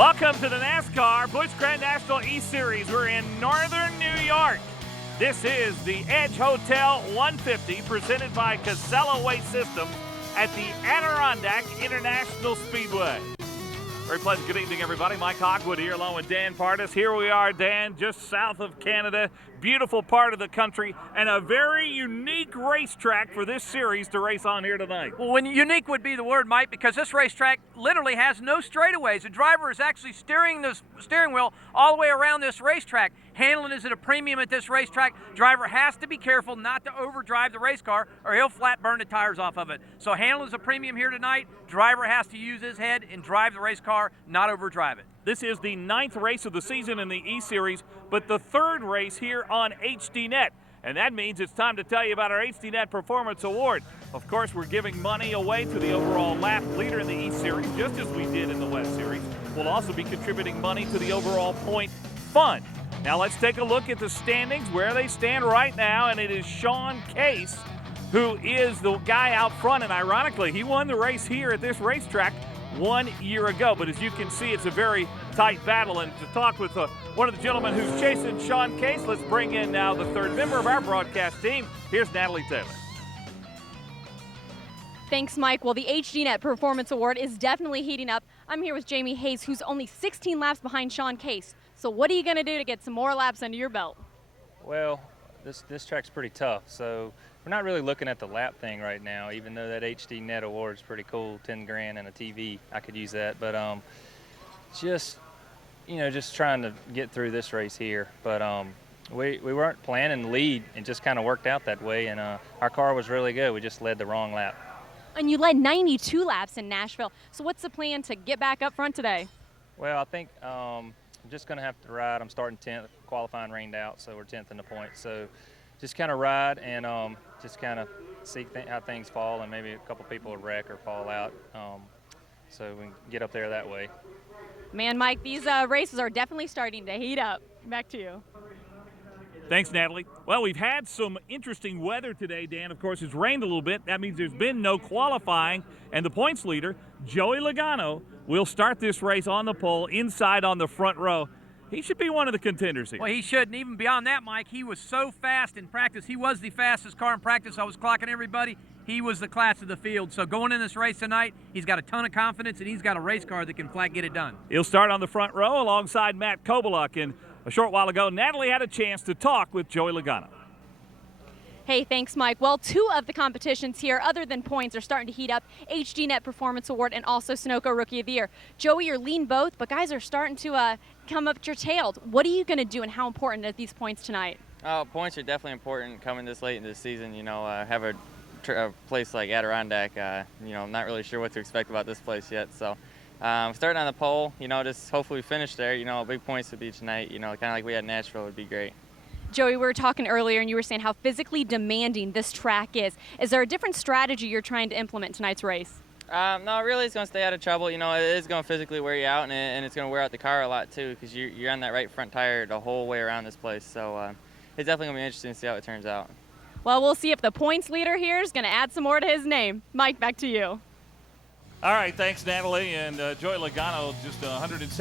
Welcome to the NASCAR Busch National East Series. We're in northern New York. This is the Edge Hotel 150 presented by Casella Waste Systems at the Adirondack International Speedway. Very pleasant good evening, everybody. Mike Hogwood here along with Dan Pardis. Here we are, Dan, just south of Canada. Beautiful part of the country and a very unique racetrack for this series to race on here tonight. Well, unique would be the word, Mike, because this racetrack literally has no straightaways. The driver is actually steering the steering wheel all the way around this racetrack. Handling is at a premium at this racetrack. Driver has to be careful not to overdrive the race car or he'll flat burn the tires off of it. So handling is a premium here tonight. Driver has to use his head and drive the race car, not overdrive it. This is the 9th race of the season in the E-Series, but the 3rd race here on HDNet. And that means it's time to tell you about our HDNet Performance Award. Of course, we're giving money away to the overall lap leader in the E-Series, just as we did in the West Series. We'll also be contributing money to the overall point fund. Now let's take a look at the standings, where they stand right now, and it is Sean Case who is the guy out front, and ironically, he won the race here at this racetrack 1 year ago. But as you can see, it's a very tight battle. And to talk with one of the gentlemen who's chasing Sean Case, let's bring in now the 3rd member of our broadcast team. Here's Natalie Taylor. Thanks, Mike. Well, the HDNet Performance Award is definitely heating up. I'm here with Jamie Hayes, who's only 16 laps behind Sean Case. So what are you going to do to get some more laps under your belt? Well, this track's pretty tough, so we're not really looking at the lap thing right now, even though that HDNet award is pretty cool, 10 grand and a TV. I could use that, but just trying to get through this race here. But we weren't planning to lead, and just kind of worked out that way, and our car was really good. We just led the wrong lap. And you led 92 laps in Nashville. So what's the plan to get back up front today? Well, I think I'm just going to have to ride. I'm starting 10th. Qualifying rained out, so we're 10th in the points. So just kind of ride and just kind of see how things fall, and maybe a couple people will wreck or fall out, so we can get up there that way. Man, Mike, these races are definitely starting to heat up. Back to you. Thanks, Natalie. Well, we've had some interesting weather today, Dan. Of course, it's rained a little bit. That means there's been no qualifying, and the points leader, Joey Logano, will start this race on the pole inside on the front row. He should be one of the contenders here. Well, he should, and even beyond that, Mike, he was so fast in practice. He was the fastest car in practice. I was clocking everybody. He was the class of the field. So going in this race tonight, he's got a ton of confidence, and he's got a race car that can flat get it done. He'll start on the front row alongside Matt Kobaluk. And a short while ago, Natalie had a chance to talk with Joey Logano. Hey, thanks, Mike. Well, 2 of the competitions here, other than points, are starting to heat up. HDNet Performance Award and also Sunoco Rookie of the Year. Joey, you're leading both, but guys are starting to come up your tail. What are you going to do, and how important are these points tonight? Points are definitely important coming this late in the season. Have a place like Adirondack. Not really sure what to expect about this place yet. So starting on the pole, just hopefully finish there. Big points would be tonight. Kind of like we had in Nashville would be great. Joey, we were talking earlier, and you were saying how physically demanding this track is. Is there a different strategy you're trying to implement tonight's race? No, really, it's going to stay out of trouble. It is going to physically wear you out, and it's going to wear out the car a lot, too, because you're on that right front tire the whole way around this place. So it's definitely going to be interesting to see how it turns out. Well, we'll see if the points leader here is going to add some more to his name. Mike, back to you. All right, thanks, Natalie. And Joey Logano just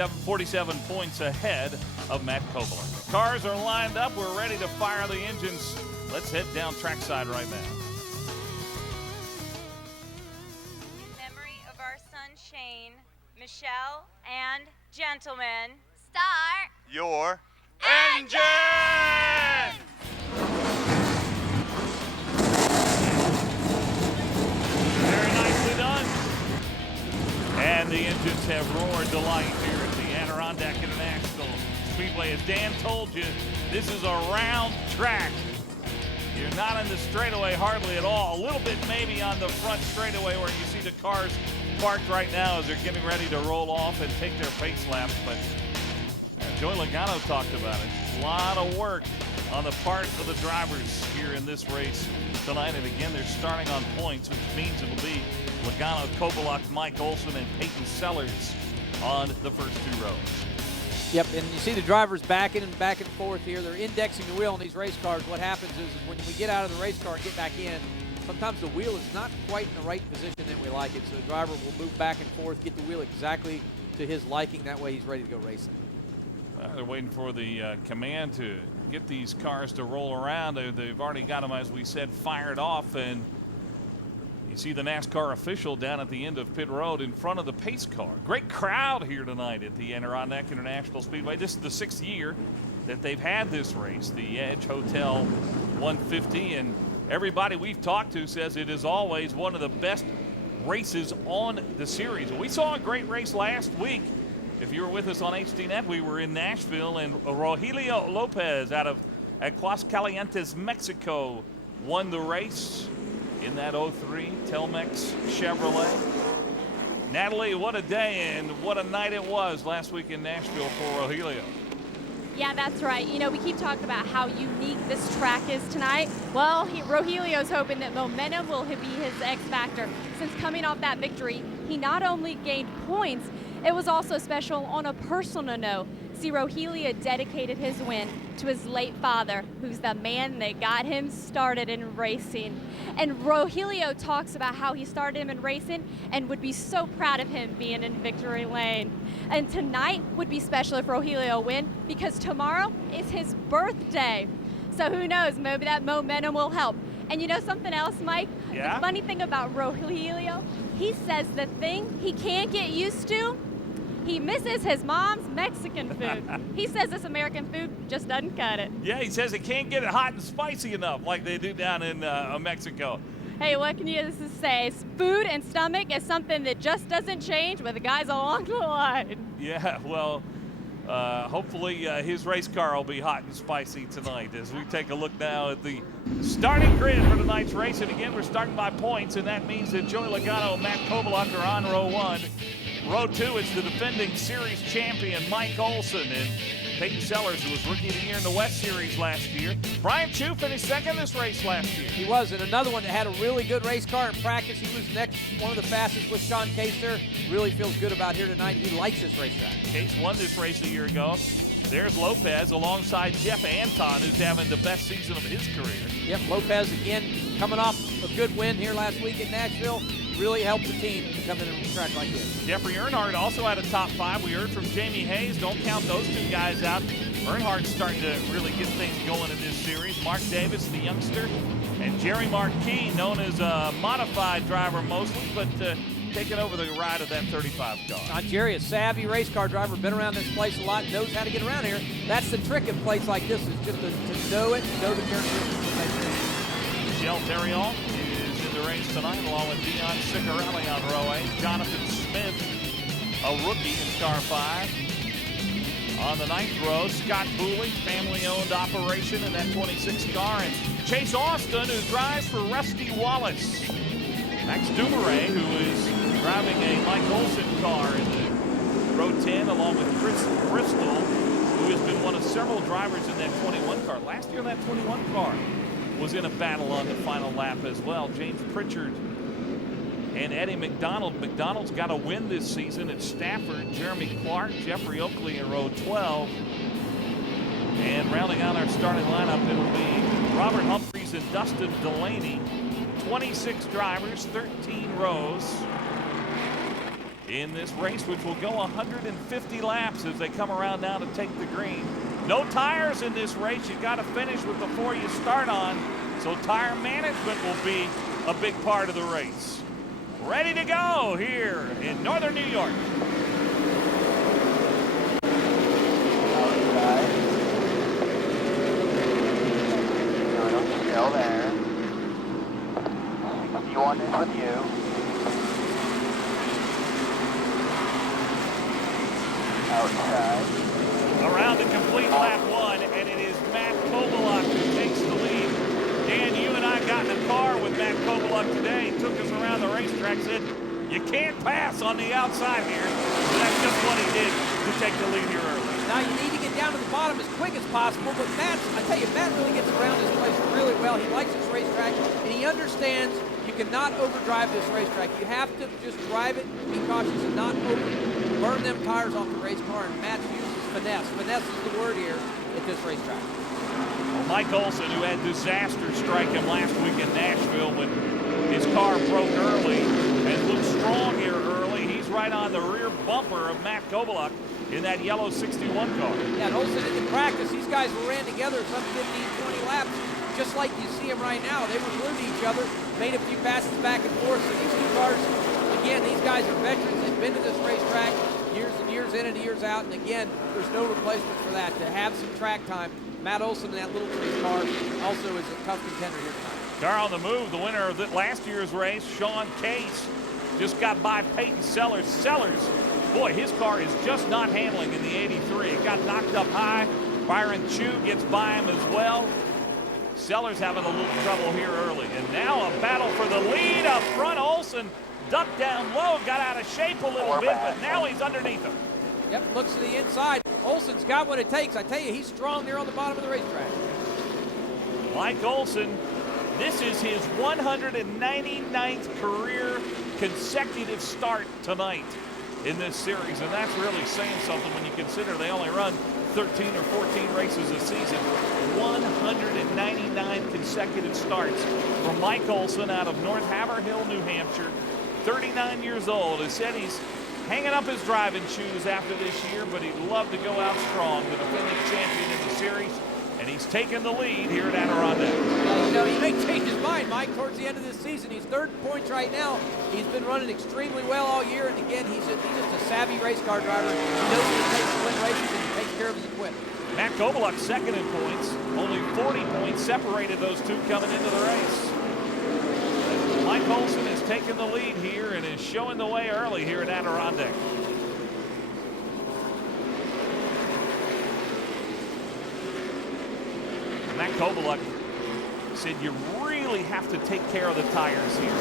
47 points ahead of Matt Kobaluk. Cars are lined up. We're ready to fire the engines. Let's head down trackside right now. In memory of our son Shane, Michelle, and gentlemen, start your engine! Very nicely done. And the engines have roared delight here at the Adirondack International Speedway. As Dan told you, this is a round track. You're not in the straightaway hardly at all. A little bit maybe on the front straightaway where you see the cars parked right now as they're getting ready to roll off and take their pace laps. But Joey Logano talked about it. A lot of work on the part of the drivers here in this race tonight. And again, they're starting on points, which means it'll be Logano, Kobaluk, Mike Olson, and Peyton Sellers on the first 2 rows. Yep, and you see the drivers backing and back and forth here. They're indexing the wheel on these race cars. What happens is when we get out of the race car and get back in, sometimes the wheel is not quite in the right position that we like it. So the driver will move back and forth, get the wheel exactly to his liking. That way he's ready to go racing. They're waiting for the command to get these cars to roll around. They've already got them, as we said, fired off. And you see the NASCAR official down at the end of pit road in front of the pace car. Great crowd here tonight at the Adirondack International Speedway. This is the 6th year that they've had this race, the Edge Hotel 150. And everybody we've talked to says it is always one of the best races on the series. We saw a great race last week. If you were with us on HDNet, we were in Nashville, and Rogelio Lopez out of Aguascalientes, Mexico, won the race in that 03 Telmex Chevrolet. Natalie, what a day and what a night it was last week in Nashville for Rogelio. Yeah, that's right. You know, we keep talking about how unique this track is tonight. Well, Rogelio's hoping that momentum will be his X factor. Since coming off that victory, he not only gained points, it was also special on a personal note. See, Rogelio dedicated his win to his late father, who's the man that got him started in racing. And Rogelio talks about how he started him in racing and would be so proud of him being in victory lane. And tonight would be special if Rogelio win, because tomorrow is his birthday. So who knows, maybe that momentum will help. And you know something else, Mike? Yeah? The funny thing about Rogelio, he says the thing he can't get used to, he misses his mom's Mexican food. He says this American food just doesn't cut it. Yeah, he says he can't get it hot and spicy enough like they do down in Mexico. Hey, what can you say? Food and stomach is something that just doesn't change with the guys along the line. Yeah, well, hopefully his race car will be hot and spicy tonight as we take a look now at the starting grid for tonight's race. And again, we're starting by points, and that means that Joey Logano and Matt Kovaluk are on row 1. Row 2 is the defending series champion, Mike Olson, and Peyton Sellers, who was Rookie of the Year in the West Series last year. Brian Chu finished second this race last year. He was, and another one that had a really good race car in practice. He was next, one of the fastest with Sean Case there. Really feels good about here tonight. He likes this racetrack. Case won this race a year ago. There's Lopez alongside Jeff Anton, who's having the best season of his career. Yep, Lopez again coming off a good win here last week in Nashville. Really helped the team to come in a track like this. Jeffrey Earnhardt also had a top 5. We heard from Jamie Hayes. Don't count those two guys out. Earnhardt's starting to really get things going in this series. Mark Davis, the youngster, and Jerry Marquis, known as a modified driver mostly, but taking over the ride of that 35 car. Jerry, a savvy race car driver, been around this place a lot, knows how to get around here. That's the trick in places like this, is just to know it, know the characteristics of that thing. Michelle Theriault is in the race tonight, along with Dion Ciccarelli on row 8. Jonathan Smith, a rookie in car 5. On the 9th row, Scott Booley, family-owned operation in that 26 car, and Chase Austin, who drives for Rusty Wallace. Max Dumouriez, who is driving a Mike Olson car in the row 10, along with Chris Bristol, who has been one of several drivers in that 21 car. Last year, that 21 car was in a battle on the final lap as well. James Pritchard and Eddie McDonald. McDonald's got a win this season at Stafford. Jeremy Clark, Jeffrey Oakley in row 12. And rounding out our starting lineup, it'll be Robert Humphries and Dustin Delaney. 26 drivers, 13 rows in this race, which will go 150 laps as they come around now to take the green. No tires in this race. You've got to finish with the 4 you start on, so tire management will be a big part of the race. Ready to go here in Northern New York. Outside. No, don't still there. You want this with you. Outside. Around to complete lap 1, and it is Matt Kovaluk who takes the lead. Dan, you and I got in a car with Matt Kovaluk today. He took us around the racetrack, said, you can't pass on the outside here. So that's just what he did to take the lead here early. Now you need to get down to the bottom as quick as possible, but Matt, I tell you, Matt really gets around this place really well. He likes this racetrack, and he understands you cannot overdrive this racetrack. You have to just drive it, be cautious, and not burn them tires off the race car, and Matt uses finesse. Finesse is the word here at this racetrack. Well, Mike Olson, who had disaster strike him last week in Nashville when his car broke early and looked strong here early, he's right on the rear bumper of Matt Kobeluk in that yellow 61 car. Yeah, and Olson in the practice, these guys ran together some 15, 20 laps, just like you see them right now. They were glued to each other, made a few passes back and forth. So these two cars, again, these guys are veterans. They've been to this racetrack years and years in and years out. And again, there's no replacement for that. To have some track time, Matt Olson in that little three car also is a tough contender here tonight. Car on the move, the winner of last year's race, Sean Case, just got by Peyton Sellers. Sellers, boy, his car is just not handling in the 83. It got knocked up high. Byron Chu gets by him as well. Sellers having a little trouble here early. And now a battle for the lead up front. Olson ducked down low, got out of shape a little bit, but now he's underneath him. Yep, looks to the inside. Olson's got what it takes. I tell you, he's strong there on the bottom of the racetrack. Mike Olson, this is his 199th career consecutive start tonight in this series, and that's really saying something when you consider they only run 13 or 14 races a season. 199 consecutive starts from Mike Olson out of North Haverhill, New Hampshire. 39 years old. Has said he's hanging up his driving shoes after this year, but he'd love to go out strong, the defending champion in the series, and he's taken the lead here at Adirondack. Well, you know, he may change his mind, Mike, towards the end of this season. He's third in points right now. He's been running extremely well all year, and again, he's just a savvy race car driver. He knows what it takes to win races, and he takes care of his equipment. Matt Kobeluk second in points. Only 40 points separated those two coming into the race. Mike Olson has taken the lead here and is showing the way early here at Adirondack. Matt Kobeluk said you really have to take care of the tires here.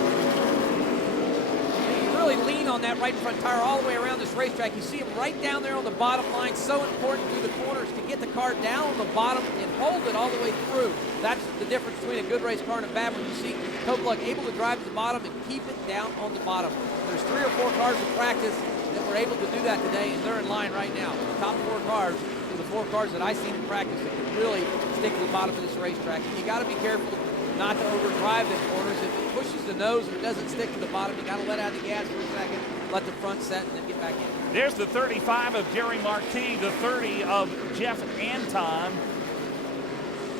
You really lean on that right front tire all the way around this racetrack. You see him right down there on the bottom line. So important through the corners to get the car down on the bottom and hold it all the way through. That's the difference between a good race car and a bad one. You see Kobeluk able to drive to the bottom and keep it down on the bottom. There's 3 or 4 cars in practice that were able to do that today, and they're in line right now. The top 4 cars are the 4 cars that I've seen in practice that can really stick to the bottom of this racetrack. And you got to be careful not to overdrive the corners. If it pushes the nose and it doesn't stick to the bottom, you got to let out the gas for a second, let the front set, and then get back in. There's the 35 of Jerry Marquis, the 30 of Jeff Anton.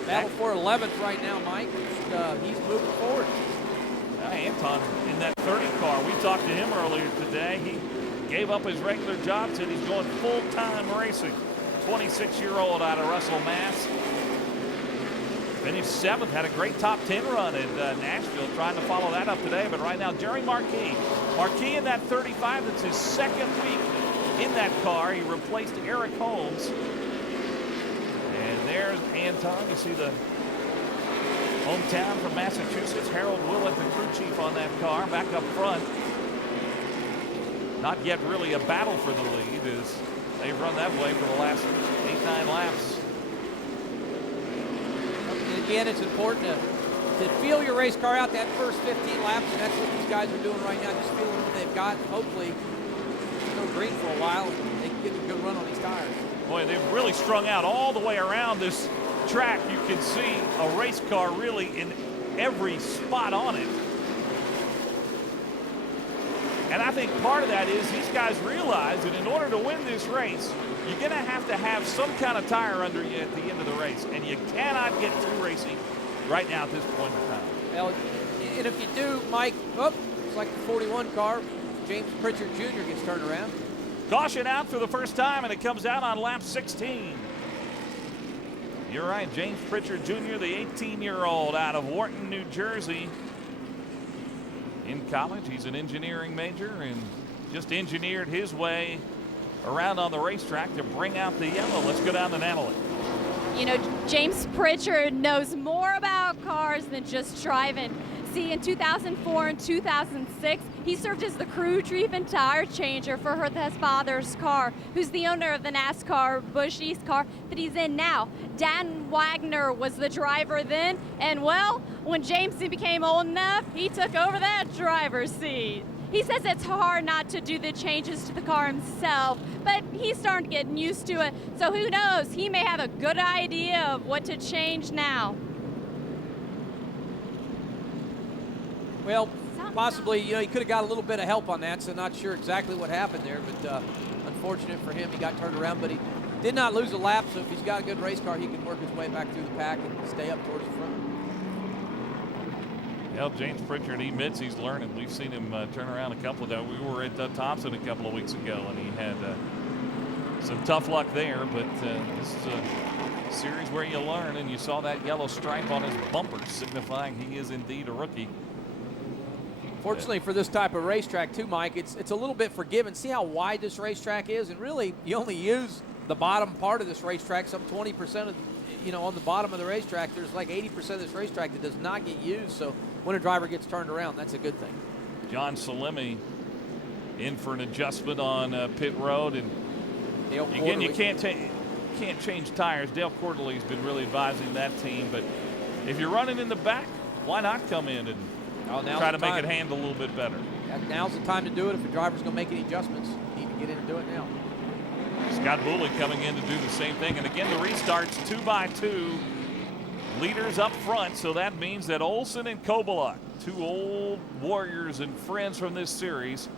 Battle for 11th right now, Mike. He's moving forward. Anton in that 30 car. We talked to him earlier today. He gave up his regular job, said he's going full-time racing. 26-year-old out of Russell, Mass. Finished 7th, had a great top 10 run at Nashville, trying to follow that up today. But right now, Jerry Marquis. Marquis in that 35, that's his second week in that car. He replaced Eric Holmes. And there's Anton. You see the hometown from Massachusetts. Harold Willett, the crew chief on that car, back up front. Not yet really a battle for the lead, as they've run that way for the last 8-9 laps. And again, it's important to feel your race car out that first 15 laps, and that's what these guys are doing right now, just feeling what they've got. Hopefully, go green for a while, and they can get a good run on these tires. Boy, they've really strung out all the way around this track. You can see a race car really in every spot on it. And I think part of that is these guys realize that in order to win this race, you're going to have some kind of tire under you at the end of the race, and you cannot get through racing right now at this point in time. Well, and if you do, Mike, it's like the 41 car. James Pritchard Jr. gets turned around. Caution out for the first time, and it comes out on lap 16. You're right, James Pritchard Jr., the 18-year-old out of Wharton, New Jersey. In college, he's an engineering major and just engineered his way around on the racetrack to bring out the yellow. Let's go down to Natalie. You know, James Pritchard knows more about cars than just driving. See, in 2004 and 2006, he served as the crew chief and tire changer for his father's car, who's the owner of the NASCAR Busch East car that he's in now. Dan Wagner was the driver then, and well, when Jameson became old enough, he took over that driver's seat. He says it's hard not to do the changes to the car himself, but he's starting to get used to it, so who knows, he may have a good idea of what to change now. Well, possibly, you know, he could have got a little bit of help on that, so not sure exactly what happened there, but unfortunate for him, he got turned around, but he did not lose a lap, so if he's got a good race car, he can work his way back through the pack and stay up towards the front. Well, James Pritchard, he admits he's learning. We've seen him turn around a couple of times. We were at Thompson a couple of weeks ago, and he had some tough luck there, but this is a series where you learn, and you saw that yellow stripe on his bumper signifying he is indeed a rookie. Fortunately for this type of racetrack too, Mike, it's a little bit forgiving. See how wide this racetrack is, and really you only use the bottom part of this racetrack, some 20% of, you know, on the bottom of the racetrack. There's like 80% of this racetrack that does not get used, so when a driver gets turned around, that's a good thing. John Salemi in for an adjustment on pit road, and again, you can't change tires. Dale Quarterly's been really advising that team, but if you're running in the back, why not come in and try to make it handle a little bit better? Now's the time to do it. If the driver's going to make any adjustments, you need to get in and do it now. Scott Booley coming in to do the same thing, and again, the restart's 2x2. Leaders up front, so that means that Olson and Kobaluk, two old warriors and friends from this series,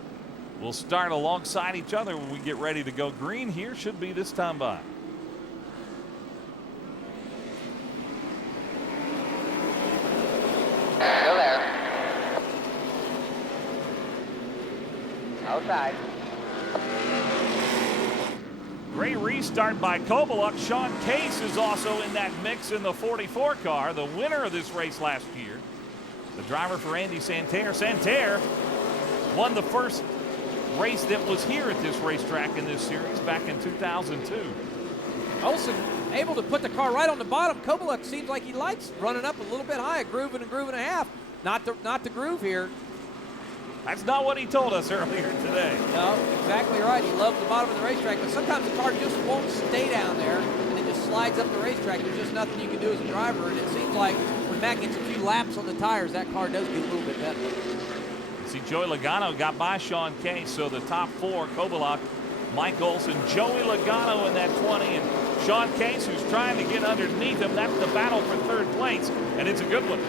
will start alongside each other when we get ready to go. Green here should be this time by. Still there. Outside. Great restart by Kobaluk. Sean Case is also in that mix in the 44 car, the winner of this race last year. The driver for Andy Santerre. Santerre won the first race that was here at this racetrack in this series back in 2002. Olson able to put the car right on the bottom. Kobaluk seems like he likes running up a little bit high, a groove and a half. Not the groove here. That's not what he told us earlier today. No, exactly right. He loves the bottom of the racetrack, but sometimes the car just won't stay down there, and it just slides up the racetrack. There's just nothing you can do as a driver, and it seems like when Matt gets a few laps on the tires, that car does get a little bit better. See, Joey Logano got by Sean Case, so the top four, Kobaluk, Mike Olson, Joey Logano in that 20, and Sean Case, who's trying to get underneath him. That's the battle for third place, and it's a good one.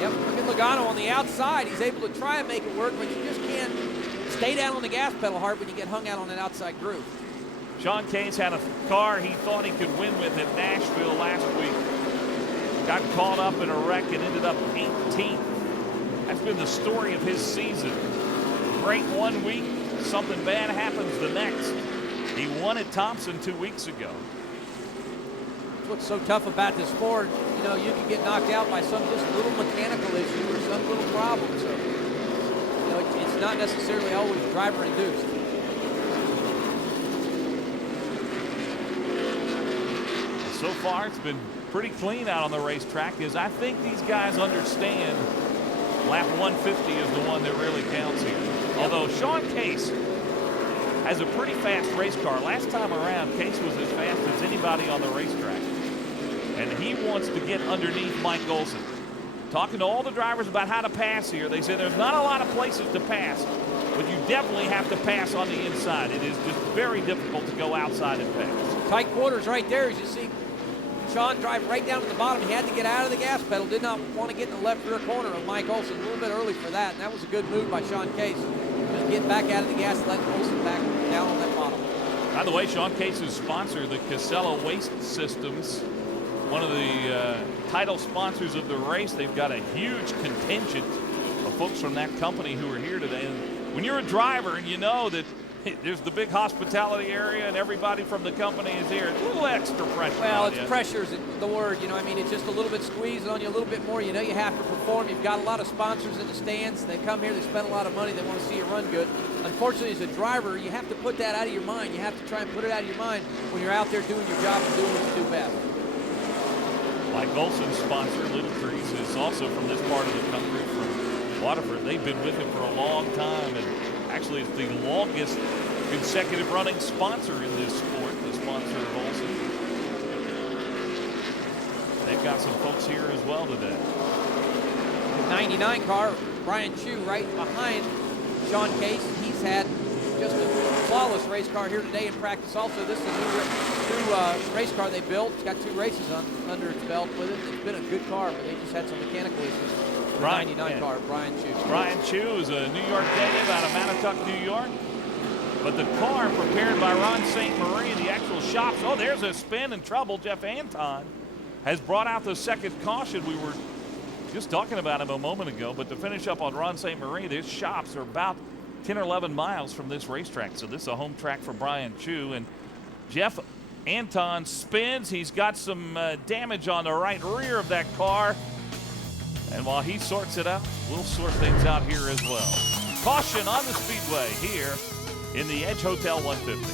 Yep, look at Logano on the outside. He's able to try and make it work, but you just can't stay down on the gas pedal hard when you get hung out on that outside groove. Sean Case had a car he thought he could win with at Nashville last week. Got caught up in a wreck and ended up 18th. That's been the story of his season. Great 1 week, something bad happens the next. He won at Thompson 2 weeks ago. What's so tough about this sport, you know, you can get knocked out by some just little mechanical issue or some little problem. So, you know, it's not necessarily always driver induced. So far, it's been pretty clean out on the racetrack, as I think these guys understand lap 150 is the one that really counts here. Although Sean Case has a pretty fast race car. Last time around, Case was as fast as anybody on the racetrack. And he wants to get underneath Mike Olson. Talking to all the drivers about how to pass here, they say there's not a lot of places to pass, but you definitely have to pass on the inside. It is just very difficult to go outside and pass. Tight quarters right there, as you see Sean drive right down to the bottom. He had to get out of the gas pedal, did not want to get in the left rear corner of Mike Olson. A little bit early for that, and that was a good move by Sean Case. Just getting back out of the gas and letting Olson back down on that bottom. By the way, Sean Case's sponsor, the Casella Waste Systems, one of the title sponsors of the race. They've got a huge contingent of folks from that company who are here today. And when you're a driver and you know that there's the big hospitality area and everybody from the company is here, it's a little extra pressure. Well, it's pressure is the word. You know, I mean, it's just a little bit squeezed on you a little bit more. You know, you have to perform. You've got a lot of sponsors in the stands. They come here, they spend a lot of money. They want to see you run good. Unfortunately, as a driver, you have to put that out of your mind. You have to try and put it out of your mind when you're out there doing your job and doing what you do best. Mike Olson's sponsor, Little Trees, is also from this part of the country, from Waterford. They've been with him for a long time, and actually it's the longest consecutive running sponsor in this sport, the sponsor of Olson. They've got some folks here as well today. The 99 car, Brian Chu right behind Sean Case. He's had just a flawless race car here today in practice. Also, this is a new race car they built. It's got 2 races under its belt with it. It's been a good car, but they just had some mechanical issues. 99 car, Brian Chu. Brian Chu is a New York native out of Manitowoc, New York. But the car prepared by Ron St. Marie, the actual shops. Oh, there's a spin and trouble. Jeff Anton has brought out the second caution. We were just talking about him a moment ago. But to finish up on Ron St. Marie, his shops are about 10 or 11 miles from this racetrack. So this is a home track for Brian Chu. And Jeff Anton spins. He's got some damage on the right rear of that car. And while he sorts it out, we'll sort things out here as well. Caution on the Speedway here in the Edge Hotel 150.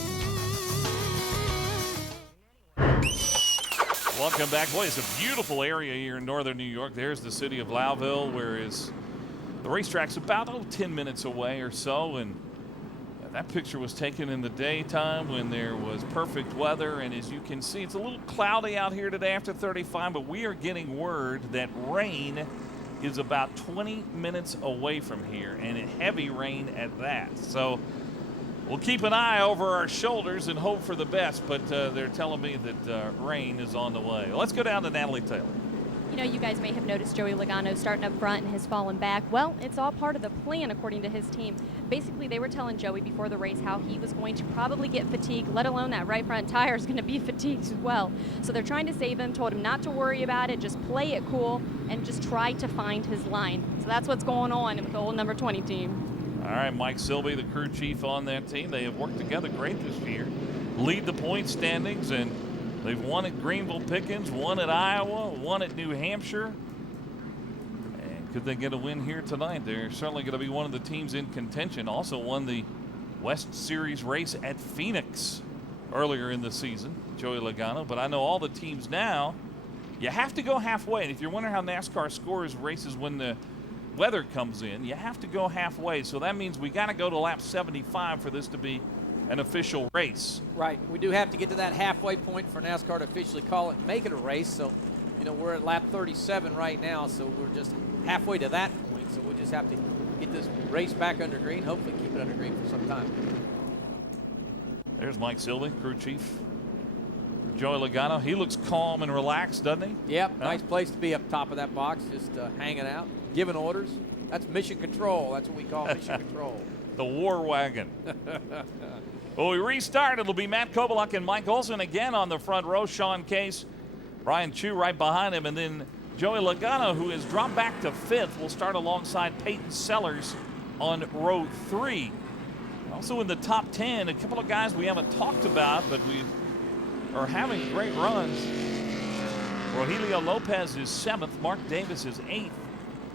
Welcome back. Boy, it's a beautiful area here in northern New York. There's the city of Louville, whereas the racetrack's about 10 minutes away or so. And that picture was taken in the daytime when there was perfect weather. And as you can see, it's a little cloudy out here today after 35, but we are getting word that rain is about 20 minutes away from here, and heavy rain at that. So we'll keep an eye over our shoulders and hope for the best, but they're telling me that rain is on the way. Let's go down to Natalie Taylor. You know, you guys may have noticed Joey Logano starting up front and has fallen back. Well, it's all part of the plan, according to his team. Basically, they were telling Joey before the race how he was going to probably get fatigued, let alone that right front tire is going to be fatigued as well. So they're trying to save him, told him not to worry about it, just play it cool, and just try to find his line. So that's what's going on with the old number 20 team. All right, Mike Silby, the crew chief on that team. They have worked together great this year. Lead the point standings, and they've won at Greenville-Pickens, won at Iowa, won at New Hampshire. And could they get a win here tonight? They're certainly going to be one of the teams in contention. Also won the West Series race at Phoenix earlier in the season, Joey Logano. But I know all the teams now, you have to go halfway. And if you're wondering how NASCAR scores races when the weather comes in, you have to go halfway. So that means we got to go to lap 75 for this to be an official race. Right. We do have to get to that halfway point for NASCAR to officially call it and make it a race. So, you know, we're at lap 37 right now, so we're just halfway to that point. So we just have to get this race back under green, hopefully keep it under green for some time. There's Mike Silby, crew chief. Joey Logano, he looks calm and relaxed, doesn't he? Yep, nice place to be up top of that box, just hanging out, giving orders. That's mission control. That's what we call mission control. The war wagon. Well, we restart. It'll be Matt Kobaluk and Mike Olson again on the front row. Sean Case, Brian Chu right behind him, and then Joey Logano, who has dropped back to fifth, will start alongside Peyton Sellers on row 3. Also in the top 10, a couple of guys we haven't talked about, but we are having great runs. Rogelio Lopez is 7th. Mark Davis is 8th.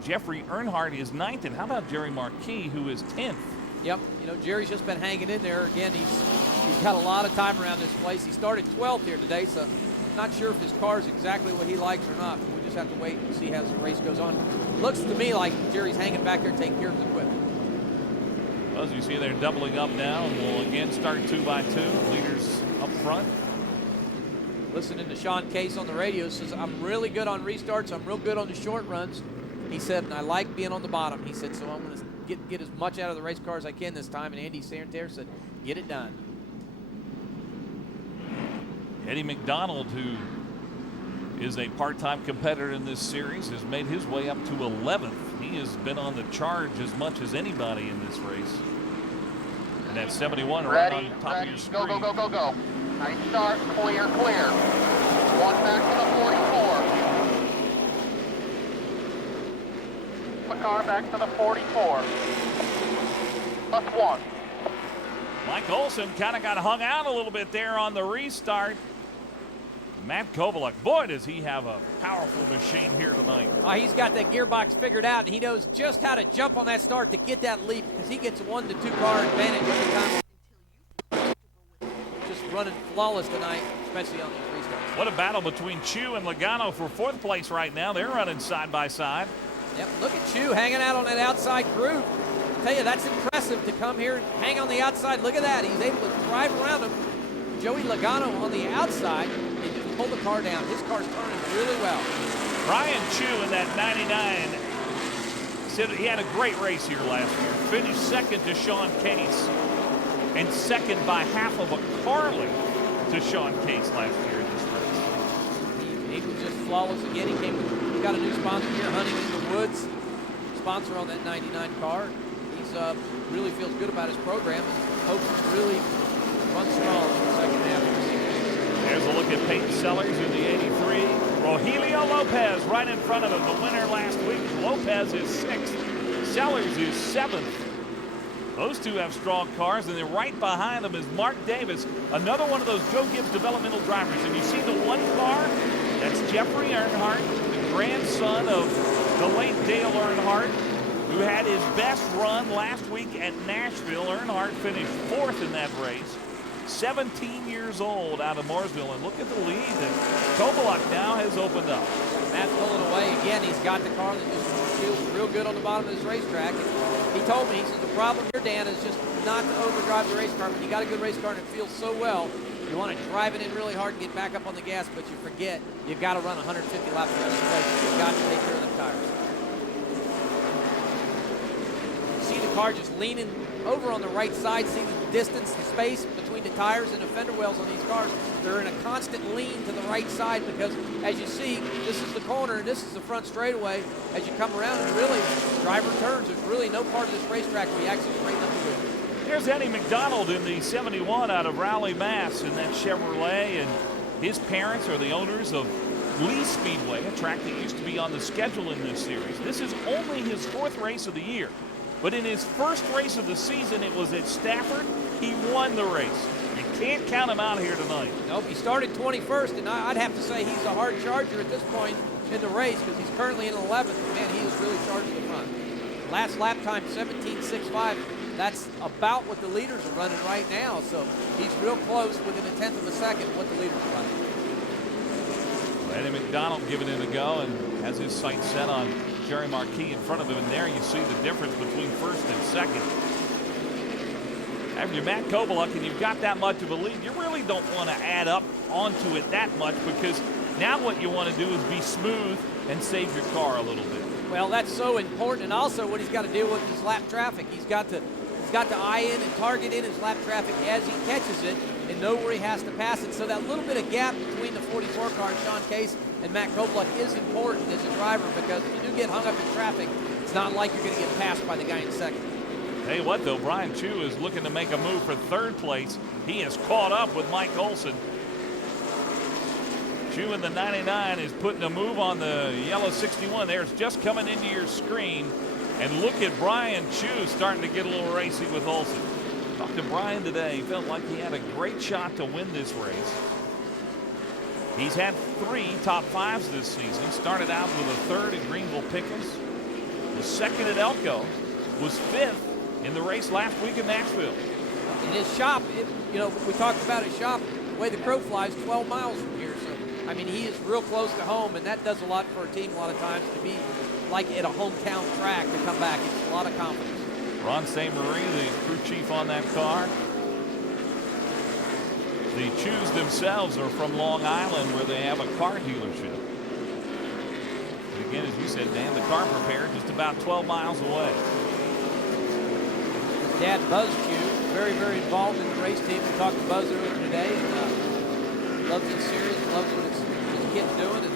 Jeffrey Earnhardt is 9th. And how about Jerry Marquis, who is 10th? Yep, you know, Jerry's just been hanging in there. Again, he's got a lot of time around this place. He started 12th here today, so I'm not sure if his car is exactly what he likes or not. We just have to wait and see as the race goes on. Looks to me like Jerry's hanging back there taking care of his equipment. Well, as you see, they're doubling up now, and we'll again start 2 by 2. Leaders up front. Listening to Sean Case on the radio, says, I'm really good on restarts. I'm real good on the short runs. He said, and I like being on the bottom. He said, so I'm going to get as much out of the race car as I can this time. And Andy Santerre said, get it done. Eddie McDonald, who is a part-time competitor in this series, has made his way up to 11th. He has been on the charge as much as anybody in this race. And that 71 right on top of your screen. Go, go, go, go, go. Nice start, clear, clear. One back to the 44. The car back to the 44. Plus 1. Mike Olson kind of got hung out a little bit there on the restart. Matt Kovaluk, boy, does he have a powerful machine here tonight. He's got that gearbox figured out, and he knows just how to jump on that start to get that leap, because he gets a 1 to 2 car advantage every time. Just running flawless tonight, especially on these restarts. What a battle between Chu and Logano for 4th place right now. They're running side by side. Yep, look at Chu hanging out on that outside groove. I tell you, that's impressive to come here and hang on the outside. Look at that. He's able to drive around him. Joey Logano on the outside and just pull the car down. His car's turning really well. Brian Chu in that 99 said he had a great race here last year. Finished 2nd to Sean Case and 2nd by half of a car length to Sean Case last year in this race. He was just flawless again. He got a new sponsor here, Hunting in the Woods. sponsor on that 99 car. He's really feels good about his program and hopes to really run strong in the second half of the season. There's a look at Peyton Sellers in the 83. Rogelio Lopez right in front of him, the winner last week. Lopez is 6th. Sellers is 7th. Those two have strong cars, and then right behind them is Mark Davis, another one of those Joe Gibbs developmental drivers. And you see the one car, that's Jeffrey Earnhardt, the grandson of the late Dale Earnhardt, who had his best run last week at Nashville. Earnhardt finished 4th in that race. 17 years old out of Mooresville, and look at the lead that Kovaluk now has opened up. Matt's pulling away again. He's got the car that just feels real good on the bottom of this racetrack. And he told me, he says, the problem here, Dan, is just not to overdrive the race car. When you got a good race car and it feels so well, you want to drive it in really hard and get back up on the gas, but you forget you've got to run 150 laps around this place. You've got to take care of them tires. See the car just leaning over on the right side, see the distance, the space between the tires and the fender wells on these cars. They're in a constant lean to the right side because, as you see, this is the corner and this is the front straightaway. As you come around, and really, driver turns. There's really no part of this racetrack where you actually straighten up the wheel. Here's Eddie McDonald in the 71 out of Raleigh, Mass. in that Chevrolet, and his parents are the owners of Lee Speedway, a track that used to be on the schedule in this series. This is only his 4th race of the year. But in his first race of the season, it was at Stafford. He won the race. You can't count him out here tonight. Nope, he started 21st, and I'd have to say he's a hard charger at this point in the race because he's currently in 11th. Man, he is really charging the front. Last lap time, 17.65. That's about what the leaders are running right now. So he's real close, within a 1/10 of a second, what the leaders are running. Eddie McDonald giving it a go and has his sights set on Jerry Marquis in front of him, and there you see the difference between 1st and 2nd. After you're Matt Kovaluk and you've got that much of a lead, you really don't want to add up onto it that much, because now what you want to do is be smooth and save your car a little bit. Well, that's so important, and also what he's got to deal with is lap traffic. He's got to eye in and target in his lap traffic as he catches it and know where he has to pass it. So that little bit of gap between the 44 car, Sean Case, and Matt Kovaluk is important as a driver, because if you do get hung up in traffic, it's not like you're going to get passed by the guy in 2nd. Hey, what though? Brian Chu is looking to make a move for 3rd place. He has caught up with Mike Olson. Chu in the 99 is putting a move on the yellow 61 there. It's just coming into your screen. And look at Brian Chu starting to get a little racy with Olson. Talked to Brian today. He felt like he had a great shot to win this race. He's had 3 top 5s this season. Started out with a 3rd at Greenville Pickens, was 2nd at Elko, was 5th in the race last week in Nashville. In his shop, we talked about his shop, the way the crow flies, 12 miles from here. So, I mean, he is real close to home, and that does a lot for a team a lot of times to be like at a hometown track to come back. It's a lot of confidence. Ron St. Marie, the crew chief on that car. The Chews themselves are from Long Island, where they have a car dealership. And again, as you said, Dan, the car prepared just about 12 miles away. His dad, Buzz Chew, very, very involved in the race team. We talked to Buzz earlier today, and loves this series, loves what his kid's doing, and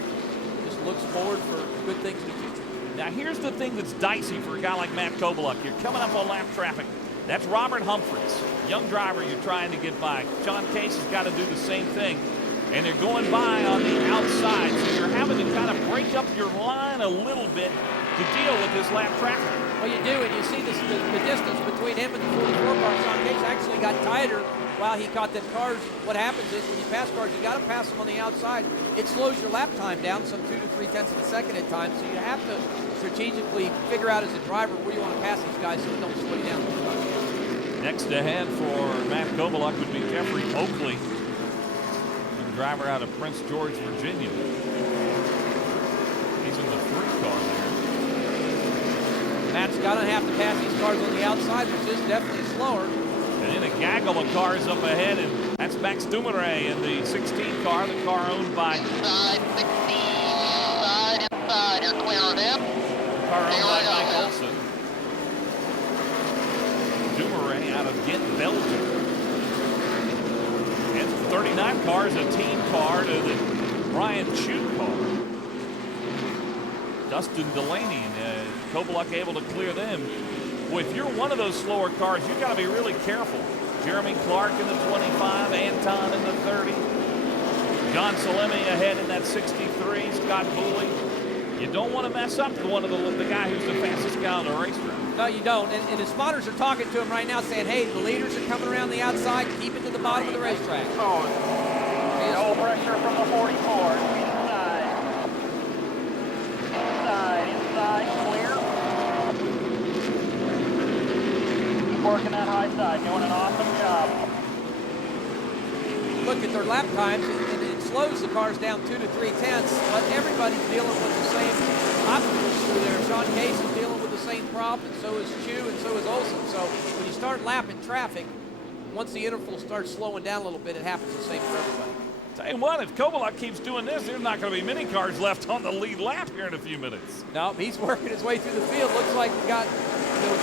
just looks forward for good things in the future. Now, here's the thing that's dicey for a guy like Matt Kovaluk. You're coming up on lap traffic. That's Robert Humphreys, young driver you're trying to get by. John Case has got to do the same thing. And they're going by on the outside, so you're having to kind of break up your line a little bit to deal with this lap traffic. Well, you do, and you see the distance between him and the 44 car. John Case actually got tighter while he caught them cars. What happens is when you pass cars, you got to pass them on the outside. It slows your lap time down some 2 to 3 tenths of a second at times, so you have to strategically figure out as a driver where you want to pass these guys so they don't slow you down. Next ahead for Matt Kovaluk would be Jeffrey Oakley, young driver out of Prince George, Virginia. He's in the 3 car there. Matt's going to have to pass these cars on the outside, which is definitely slower. And then a gaggle of cars up ahead, and that's Max Dumoulin in the 16 car, the car owned by... Inside 16, inside, you're clear of them. Car owned by Mike Olson. Dumoulin out of Ghent, Belgium. And 39 car is a team car to the Brian Chu car. Dustin Delaney Kobeluk able to clear them. Well, if you're one of those slower cars, you've got to be really careful. Jeremy Clark in the 25, Anton in the 30. John Salemi ahead in that 63, Scott Booley. You don't want to mess up one of the guy who's the fastest guy on the racetrack. No, you don't. And his spotters are talking to him right now saying, hey, the leaders are coming around the outside. Keep it to the bottom of the racetrack. No pressure from the 44. Inside, clear. Keep working that high side. Doing an awesome job. Look at their lap times, and it slows the cars down 2 to 3 tenths, but everybody's dealing with the same obstacles through there. Sean Case is dealing with the same problem, and so is Chu, and so is Olsen. So when you start lapping traffic, once the interval starts slowing down a little bit, it happens the same for everybody. Tell you what, if Kobeluk keeps doing this, there's not going to be many cars left on the lead lap here in a few minutes. No, he's working his way through the field. Looks like we got 3 or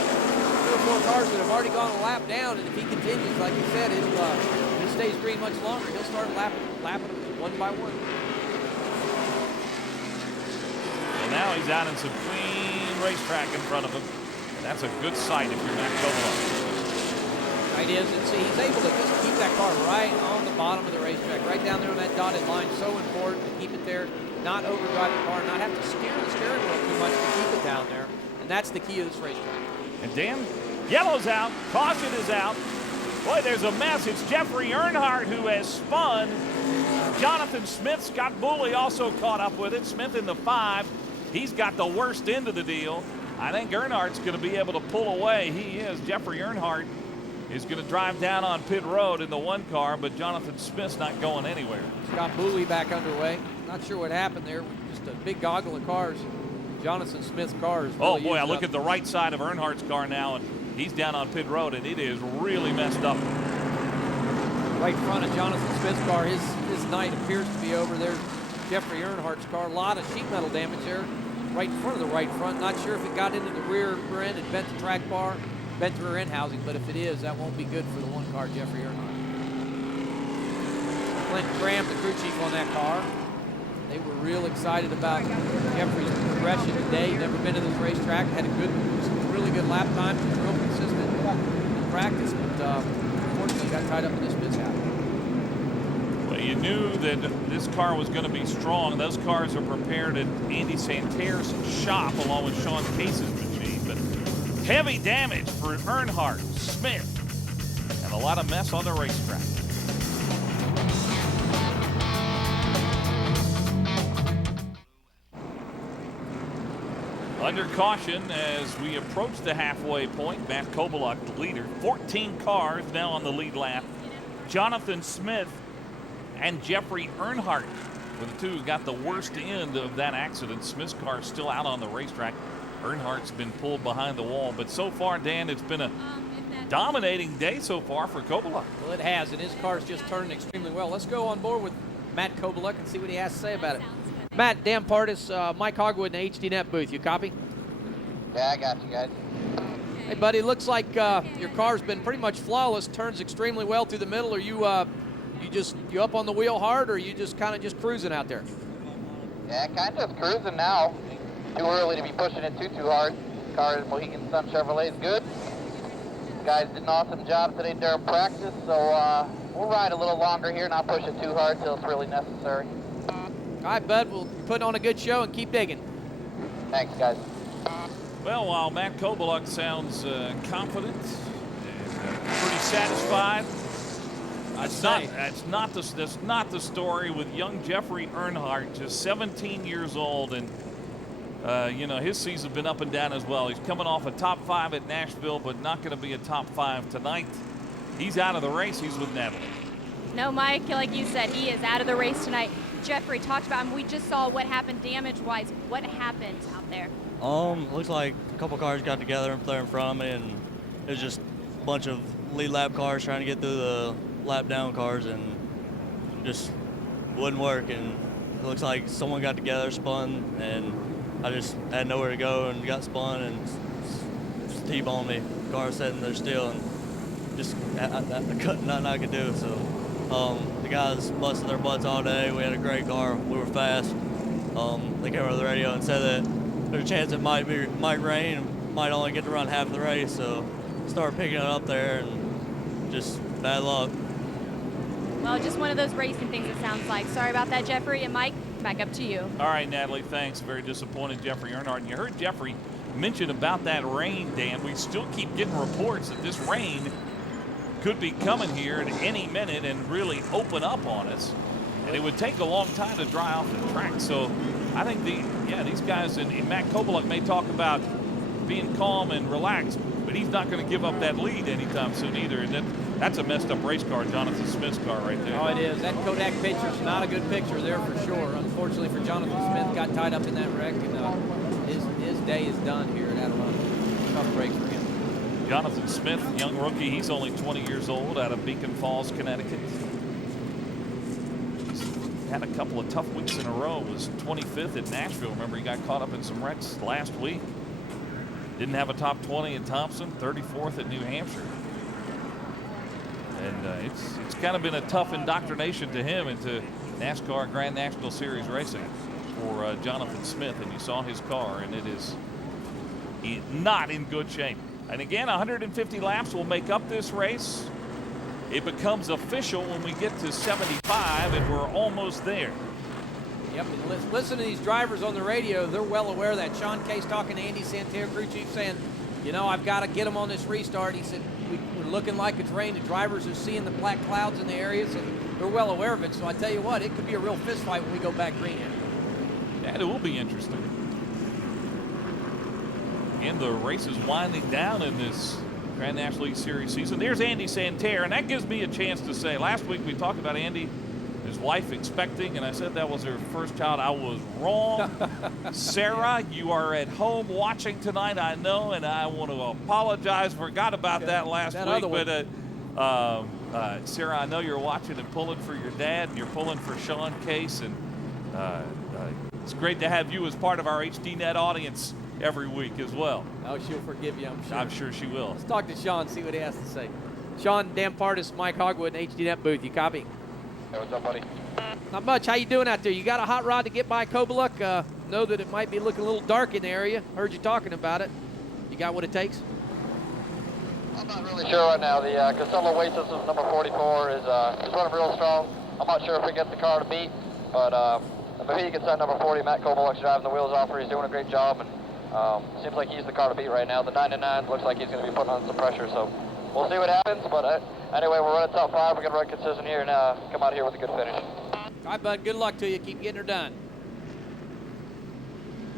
4 cars that have already gone a lap down, and if he continues, like you said, if he stays green much longer, he'll start lapping them one by one. Well, now he's out in some clean racetrack in front of him, and that's a good sight if you're Matt Kobeluk. Right is, and see, he's able to just keep that car right on the bottom of the racetrack, right down there on that dotted line. So important to keep it there, not overdrive the car, not have to steer the steering wheel too much to keep it down there. And that's the key of this racetrack. And Dan, yellow's out, caution is out. Boy, there's a mess. It's Jeffrey Earnhardt who has spun. Jonathan Smith, Scott Booley also caught up with it. Smith in the 5. He's got the worst end of the deal. I think Earnhardt's going to be able to pull away. He is. Jeffrey Earnhardt is going to drive down on pit road in the 1 car, but Jonathan Smith's not going anywhere. Scott Booley back underway. Not sure what happened there. Just a big goggle of cars. Jonathan Smith's car is really oh, boy, I look up. at the right side of Earnhardt's car now, and he's down on pit road, and it is really messed up. Right front of Jonathan Smith's car, his night appears to be over. There's Jeffrey Earnhardt's car. A lot of sheet metal damage there right in front of the right front. Not sure if it got into the rear end and bent the track bar, bent the rear end housing, but if it is, that won't be good for the 1 car, Jeffrey Earnhardt. Clint Graham, the crew chief on that car. They were real excited about Jeffrey's progression today. He'd never been to this racetrack. Had some really good lap time. Real consistent in practice, but unfortunately got tied up in this mishap. Well, you knew that this car was going to be strong. Those cars are prepared at Andy Santerre's shop along with Sean Case's machine. But heavy damage for Earnhardt, Smith, and a lot of mess on the racetrack. Under caution as we approach the halfway point. Matt Kobeluk, the leader. 14 cars now on the lead lap. Jonathan Smith and Jeffrey Earnhardt were the 2 who got the worst end of that accident. Smith's car is still out on the racetrack. Earnhardt's been pulled behind the wall. But so far, Dan, it's been a dominating day so far for Kobeluk. Well, it has, and his car's just turning extremely well. Let's go on board with Matt Kobeluk and see what he has to say about it. Matt, Dan Partis, Mike Hogwood in the HDNet booth. You copy? Yeah, I got you guys. Hey, buddy, looks like your car's been pretty much flawless. Turns extremely well through the middle. Are you you up on the wheel hard, or are you just kind of just cruising out there? Yeah, kind of cruising now. Too early to be pushing it too hard. Car in Mohegan Sun Chevrolet is good. Guys did an awesome job today during practice, so we'll ride a little longer here, not push it too hard till it's really necessary. All right, bud, we'll put on a good show and keep digging. Thanks, guys. Well, while Matt Kobeluk sounds confident and pretty satisfied, that's not the story with young Jeffrey Earnhardt, just 17 years old, and his season's been up and down as well. He's coming off a top 5 at Nashville, but not going to be a top 5 tonight. He's out of the race. He's with Natalie. No, Mike, like you said, he is out of the race tonight. Jeffrey talked about him. We just saw what happened damage-wise. What happened out there? Looks like a couple cars got together and there in front of me, and it was just a bunch of lead lap cars trying to get through the lap down cars, and just wouldn't work. And it looks like someone got together, spun, and I just had nowhere to go and got spun and T-boned me. Car sitting there still, and just nothing I could do. So the guys busted their butts all day. We had a great car. We were fast. They came over the radio and said that there's a chance it might rain and might only get to run half the race. So start picking it up there and just bad luck. Well, just one of those racing things, it sounds like. Sorry about that, Jeffrey. And Mike, back up to you. All right, Natalie, thanks. Very disappointed, Jeffrey Earnhardt. And you heard Jeffrey mention about that rain, Dan. We still keep getting reports that this rain could be coming here at any minute and really open up on us. And it would take a long time to dry off the track. So I think these guys, and Matt Kovaluk may talk about being calm and relaxed, but he's not going to give up that lead anytime soon either. And that's a messed up race car, Jonathan Smith's car right there. Oh, it is. That Kodak picture's not a good picture there for sure. Unfortunately for Jonathan Smith, got tied up in that wreck, and his day is done here at Adirondack. Tough break for him. Jonathan Smith, young rookie, he's only 20 years old, out of Beacon Falls, Connecticut. He's had a couple of tough weeks in a row. Was 25th at Nashville. Remember, he got caught up in some wrecks last week. Didn't have a top 20 at Thompson, 34th at New Hampshire. And it's kind of been a tough indoctrination to him into NASCAR Grand National Series racing for Jonathan Smith. And you saw his car, and it is not in good shape. And again, 150 laps will make up this race. It becomes official when we get to 75, and we're almost there. Yep, and listen to these drivers on the radio. They're well aware of that. Sean Case talking to Andy Santerre, crew chief, saying, you know, I've got to get them on this restart. He said, we're looking like it's raining. The drivers are seeing the black clouds in the areas, and they're well aware of it. So I tell you what, it could be a real fist fight when we go back green here. And it will be interesting. And the race is winding down in this Grand National League Series season. There's Andy Santerre, and that gives me a chance to say, last week we talked about Andy, his wife expecting, and I said that was her first child. I was wrong. Sarah, you are at home watching tonight, I know, and I want to apologize. Forgot about that last week. But Sarah, I know you're watching and pulling for your dad, and you're pulling for Sean Case, and it's great to have you as part of our HDNet audience every week as well. Oh, she'll forgive you, I'm sure. I'm sure she will. Let's talk to Sean, see what he has to say. Sean, Dan Partis, Mike Hogwood, HDNet booth. You copy? Hey, what's up, buddy? Not much. How you doing out there? You got a hot rod to get by Kovaluk? Know that it might be looking a little dark in the area. Heard you talking about it. You got what it takes? I'm not really sure right now. The Casella Way Systems number 44 is running real strong. I'm not sure if we get the car to beat, but if he gets that number 40, Matt Kovaluk's driving the wheels off her. He's doing a great job, and seems like he's the car to beat right now. The 99 looks like he's going to be putting on some pressure, so we'll see what happens. But anyway, we're running top 5. We're going to run consistent here and come out here with a good finish. All right, bud. Good luck to you. Keep getting her done.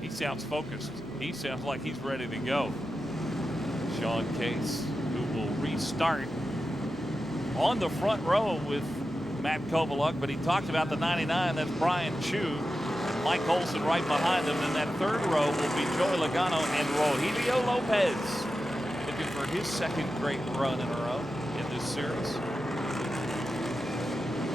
He sounds focused. He sounds like he's ready to go. Sean Case, who will restart on the front row with Matt Kovaluk, but he talked about the 99. That's Brian Chu and Mike Olson right behind him. And that third row will be Joey Logano and Rogelio Lopez, looking for his second great run in a row in this series.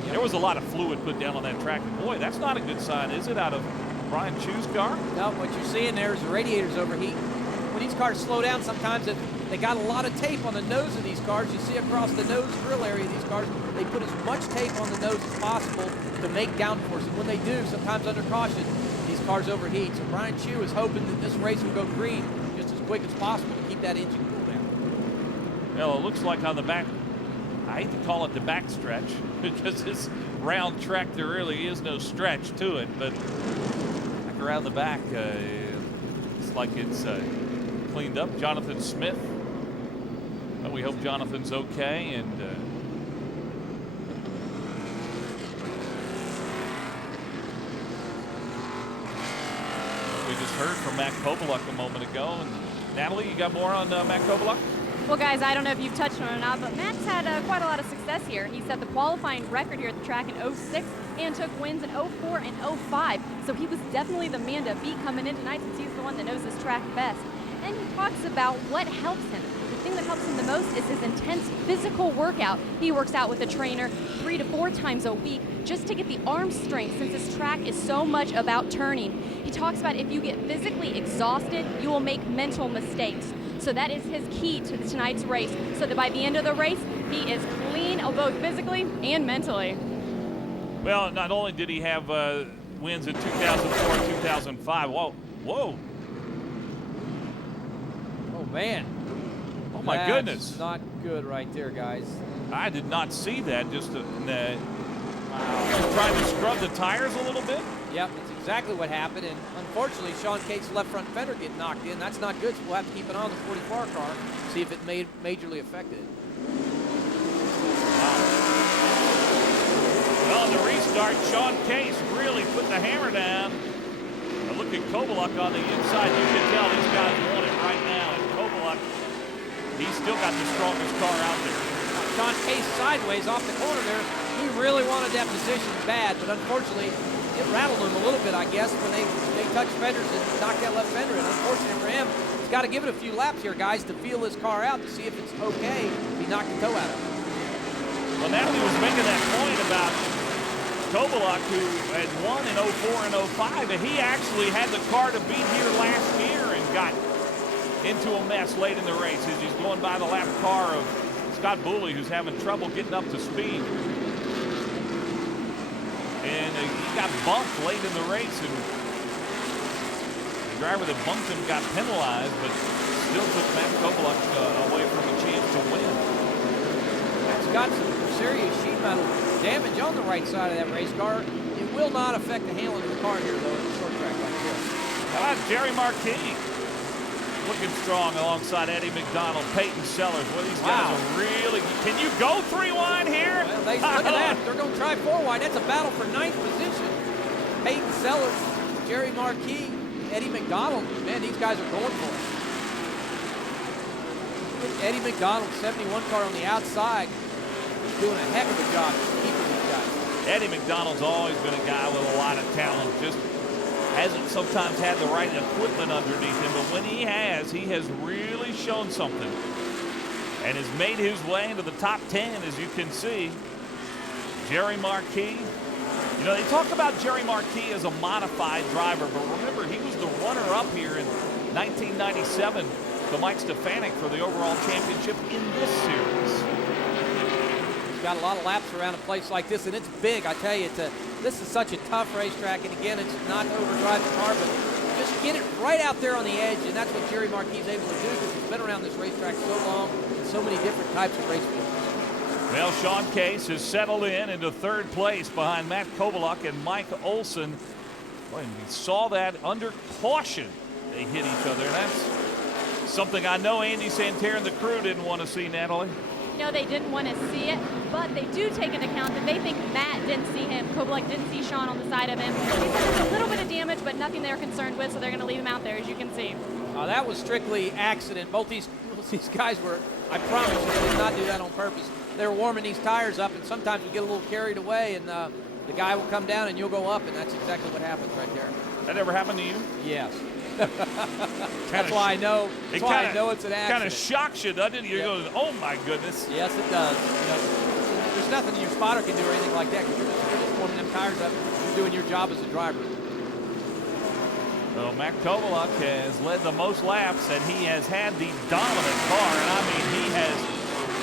There was a lot of fluid put down on that track. Boy, that's not a good sign, is it, out of Brian Chu's car? No, what you're seeing there is the radiators overheat. When these cars slow down, sometimes they got a lot of tape on the nose of these cars. You see across the nose grill area of these cars, they put as much tape on the nose as possible to make downforce. And when they do, sometimes under caution, these cars overheat. So Brian Chu is hoping that this race will go green just as quick as possible to keep that engine cool down. Well, it looks like on the back, I hate to call it the back stretch because this round track, there really is no stretch to it, but back around the back, it's like it's cleaned up. Jonathan Smith, well, we hope Jonathan's okay, and we just heard from Matt Kovaluk a moment ago. And Natalie, you got more on Matt Kovaluk? Well, guys, I don't know if you've touched on it or not, but Matt's had quite a lot of success here. He set the qualifying record here at the track in 06 and took wins in 04 and 05. So he was definitely the man to beat coming in tonight since he's the one that knows this track best. And he talks about what helps him. The thing that helps him the most is his intense physical workout. He works out with a trainer 3 to 4 times a week just to get the arm strength since this track is so much about turning. He talks about if you get physically exhausted, you will make mental mistakes. So that is his key to tonight's race, so that by the end of the race, he is clean both physically and mentally. Well, not only did he have wins in 2004 and 2005. Whoa. Man. Oh, my goodness. Not good right there, guys. I did not see that. Just trying to scrub the tires a little bit. Yep, that's exactly what happened. And unfortunately, Sean Case's left front fender getting knocked in. That's not good, so we'll have to keep an eye on the 44 car, see if it majorly affected it. Well, on the restart, Sean Case really put the hammer down. Now look at Kovaluk on the inside. You can tell these guys want it right now. And Kovaluk, he's still got the strongest car out there. Sean Case sideways off the corner there. He really wanted that position bad, but unfortunately, it rattled him a little bit, I guess, when they touched fenders and knocked that left fender in. Unfortunately for him, he's got to give it a few laps here, guys, to feel his car out to see if it's okay if he knocked the toe out of it. Well, Natalie was making that point about Kovaluk, who had won in 04 and 05, and he actually had the car to beat here last year and got into a mess late in the race as he's going by the lap car of Scott Booley, who's having trouble getting up to speed. And he got bumped late in the race, and the driver that bumped him got penalized, but still took Matt Kovaluk away from a chance to win. It's got some serious sheet metal damage on the right side of that race car. It will not affect the handling of the car here, though, in a short track like this. How about Jerry Marquis? Looking strong alongside Eddie McDonald, Peyton Sellers. Well, these guys are really... Can you go 3-wide here? Well, look at that. They're going to try 4-wide. That's a battle for 9th position. Peyton Sellers, Jerry Marquis, Eddie McDonald. Man, these guys are going for it. Eddie McDonald, 71 car on the outside, doing a heck of a job keeping these guys. Eddie McDonald's always been a guy with a lot of talent. Just hasn't sometimes had the right equipment underneath him, but when he has really shown something and has made his way into the top 10, as you can see. Jerry Marquis, you know, they talk about Jerry Marquis as a modified driver, but remember, he was the runner-up here in 1997 to Mike Stefanik for the overall championship in this series. He's got a lot of laps around a place like this, and it's big. I tell you, this is such a tough racetrack, and again, it's not to overdrive the car, but just get it right out there on the edge, and that's what Jerry Marquis is able to do because he's been around this racetrack so long and so many different types of race vehicles. Well, Sean Case has settled into third place behind Matt Kovaluk and Mike Olson. Well, and we saw that under caution. They hit each other. That's something I know Andy Santerre and the crew didn't want to see, Natalie. No, they didn't want to see it, but they do take into account that they think Matt didn't see him. Kovaluk didn't see Sean on the side of him. He said there's a little bit of damage, but nothing they're concerned with, so they're going to leave him out there, as you can see. That was strictly accident. Both these guys were, I promise you, they did not do that on purpose. They were warming these tires up, and sometimes we get a little carried away, and the guy will come down, and you'll go up, and that's exactly what happens right there. That ever happened to you? Yes. That's why I know. That's why I know it's an accident. Kind of shocks you, doesn't it? You go, oh my goodness. Yes, it does. You know, there's nothing your spotter can do or anything like that because you're just warming them tires up. You're doing your job as a driver. Well, Matt Kovaluk has led the most laps, and he has had the dominant car. And I mean, he has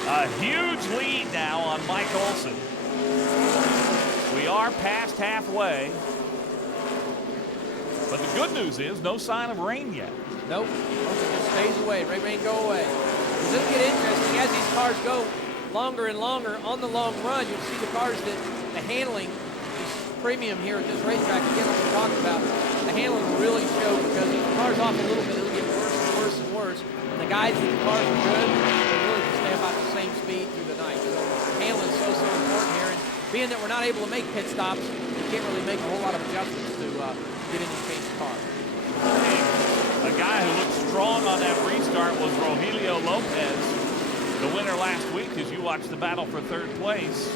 a huge lead now on Mike Olson. We are past halfway. But the good news is no sign of rain yet. Nope. Olson just stays away. Rain go away. Because it'll get interesting as these cars go longer and longer on the long run. You'll see the cars that the handling is premium here at this racetrack. Again, like we talked about, the handling will really show because if the car's off a little bit, it'll get worse and worse and worse. And the guys that the cars are good, they really can stay about the same speed through the night. So handling is so important here. And being that we're not able to make pit stops, we can't really make a whole lot of adjustments to get in and change the car. A guy who looked strong on that restart was Rogelio Lopez, the winner last week as you watched the battle for third place.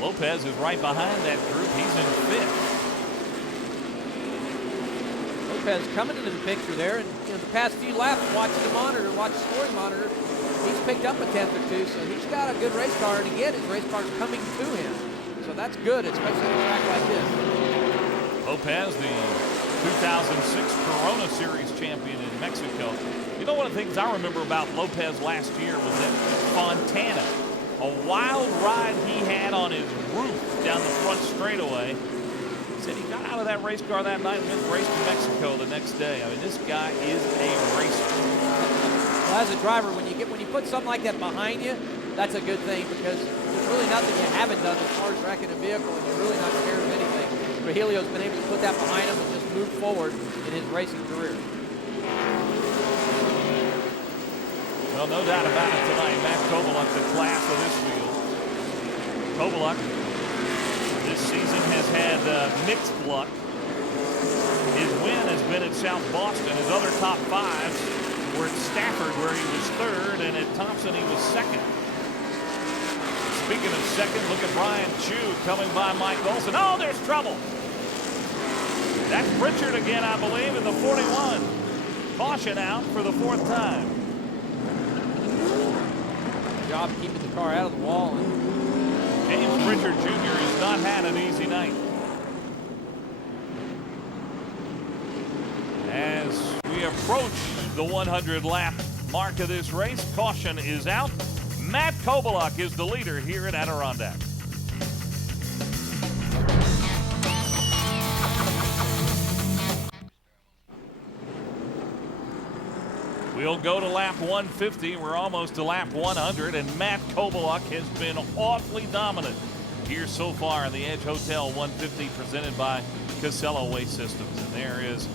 Lopez is right behind that group. He's in fifth. Lopez coming into the picture there, and the past few laps, watching the scoring monitor, he's picked up a tenth or two, so he's got a good race car, and again, his race car is coming to him. So that's good, especially on a track like this. Lopez, the 2006 Corona Series champion in Mexico. You know, one of the things I remember about Lopez last year was that Fontana, a wild ride he had on his roof down the front straightaway. Said he got out of that race car that night and then raced to Mexico the next day. I mean, this guy is a racer. Well, as a driver, when you put something like that behind you, that's a good thing because there's really nothing you haven't done as far as wrecking a vehicle, and you're really not scared of anything. Virgilio's been able to put that behind him and just move forward in his racing career. Well, no doubt about it tonight. Matt Kovaluk, the class of this field. Kovaluk this season has had mixed luck. His win has been at South Boston. His other top fives were at Stafford, where he was third, and at Thompson, he was second. Speaking of second, look at Brian Chu coming by Mike Olson. Oh, there's trouble. That's Pritchard again, I believe, in the 41. Caution out for the fourth time. Good job keeping the car out of the wall. James Pritchard Jr. has not had an easy night. As we approach the 100-lap mark of this race, caution is out. Matt Kovaluk is the leader here at Adirondack. We'll go to lap 150. We're almost to lap 100, and Matt Kovaluk has been awfully dominant here so far in the Edge Hotel 150 presented by Casella Waste Systems. And there is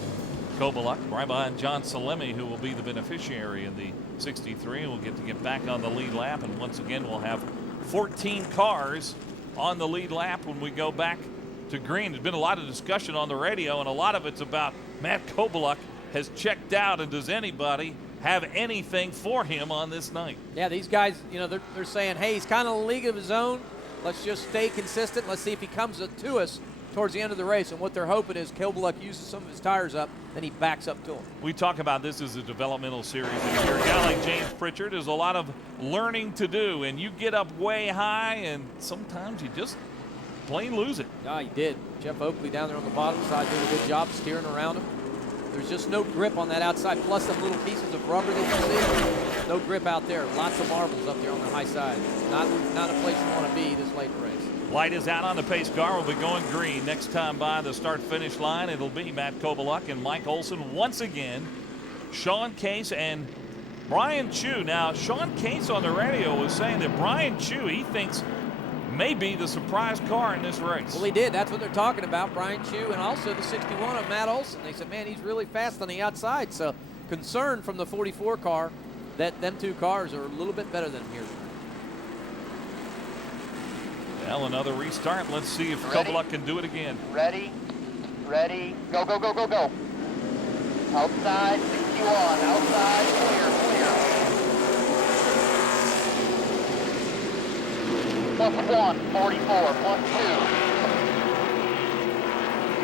Kovaluk right behind John Salemi, who will be the beneficiary in the 63. We'll get back on the lead lap, and once again we'll have 14 cars on the lead lap when we go back to green. There's been a lot of discussion on the radio, and a lot of it's about Matt Kovaluk has checked out, and does anybody have anything for him on this night? Yeah, these guys, you know, they're saying, hey, he's kind of in a league of his own. Let's just stay consistent. Let's see if he comes to us towards the end of the race. And what they're hoping is Kovaluk uses some of his tires up, then he backs up to him. We talk about this as a developmental series. And for a guy like James Pritchard, there's a lot of learning to do. And you get up way high, and sometimes you just plain lose it. Yeah, he did. Jeff Oakley down there on the bottom side doing a good job steering around him. There's just no grip on that outside, plus some little pieces of rubber that you see. No grip out there. Lots of marbles up there on the high side. Not a place you want to be this late in the race. Light is out on the pace car. We'll be going green. Next time by the start-finish line, it'll be Matt Kovaluk and Mike Olson once again. Sean Case and Brian Chu. Now, Sean Case on the radio was saying that Brian Chu, he thinks, may be the surprise car in this race. Well, he did. That's what they're talking about, Brian Chu, and also the 61 of Matt Olson. They said, man, he's really fast on the outside. So concern from the 44 car that them two cars are a little bit better than him here. Well, another restart. Let's see if Kovaluk can do it again. Ready, go, go, go, go, go. Outside, 61, outside, clear. Plus 1, 44, plus 2.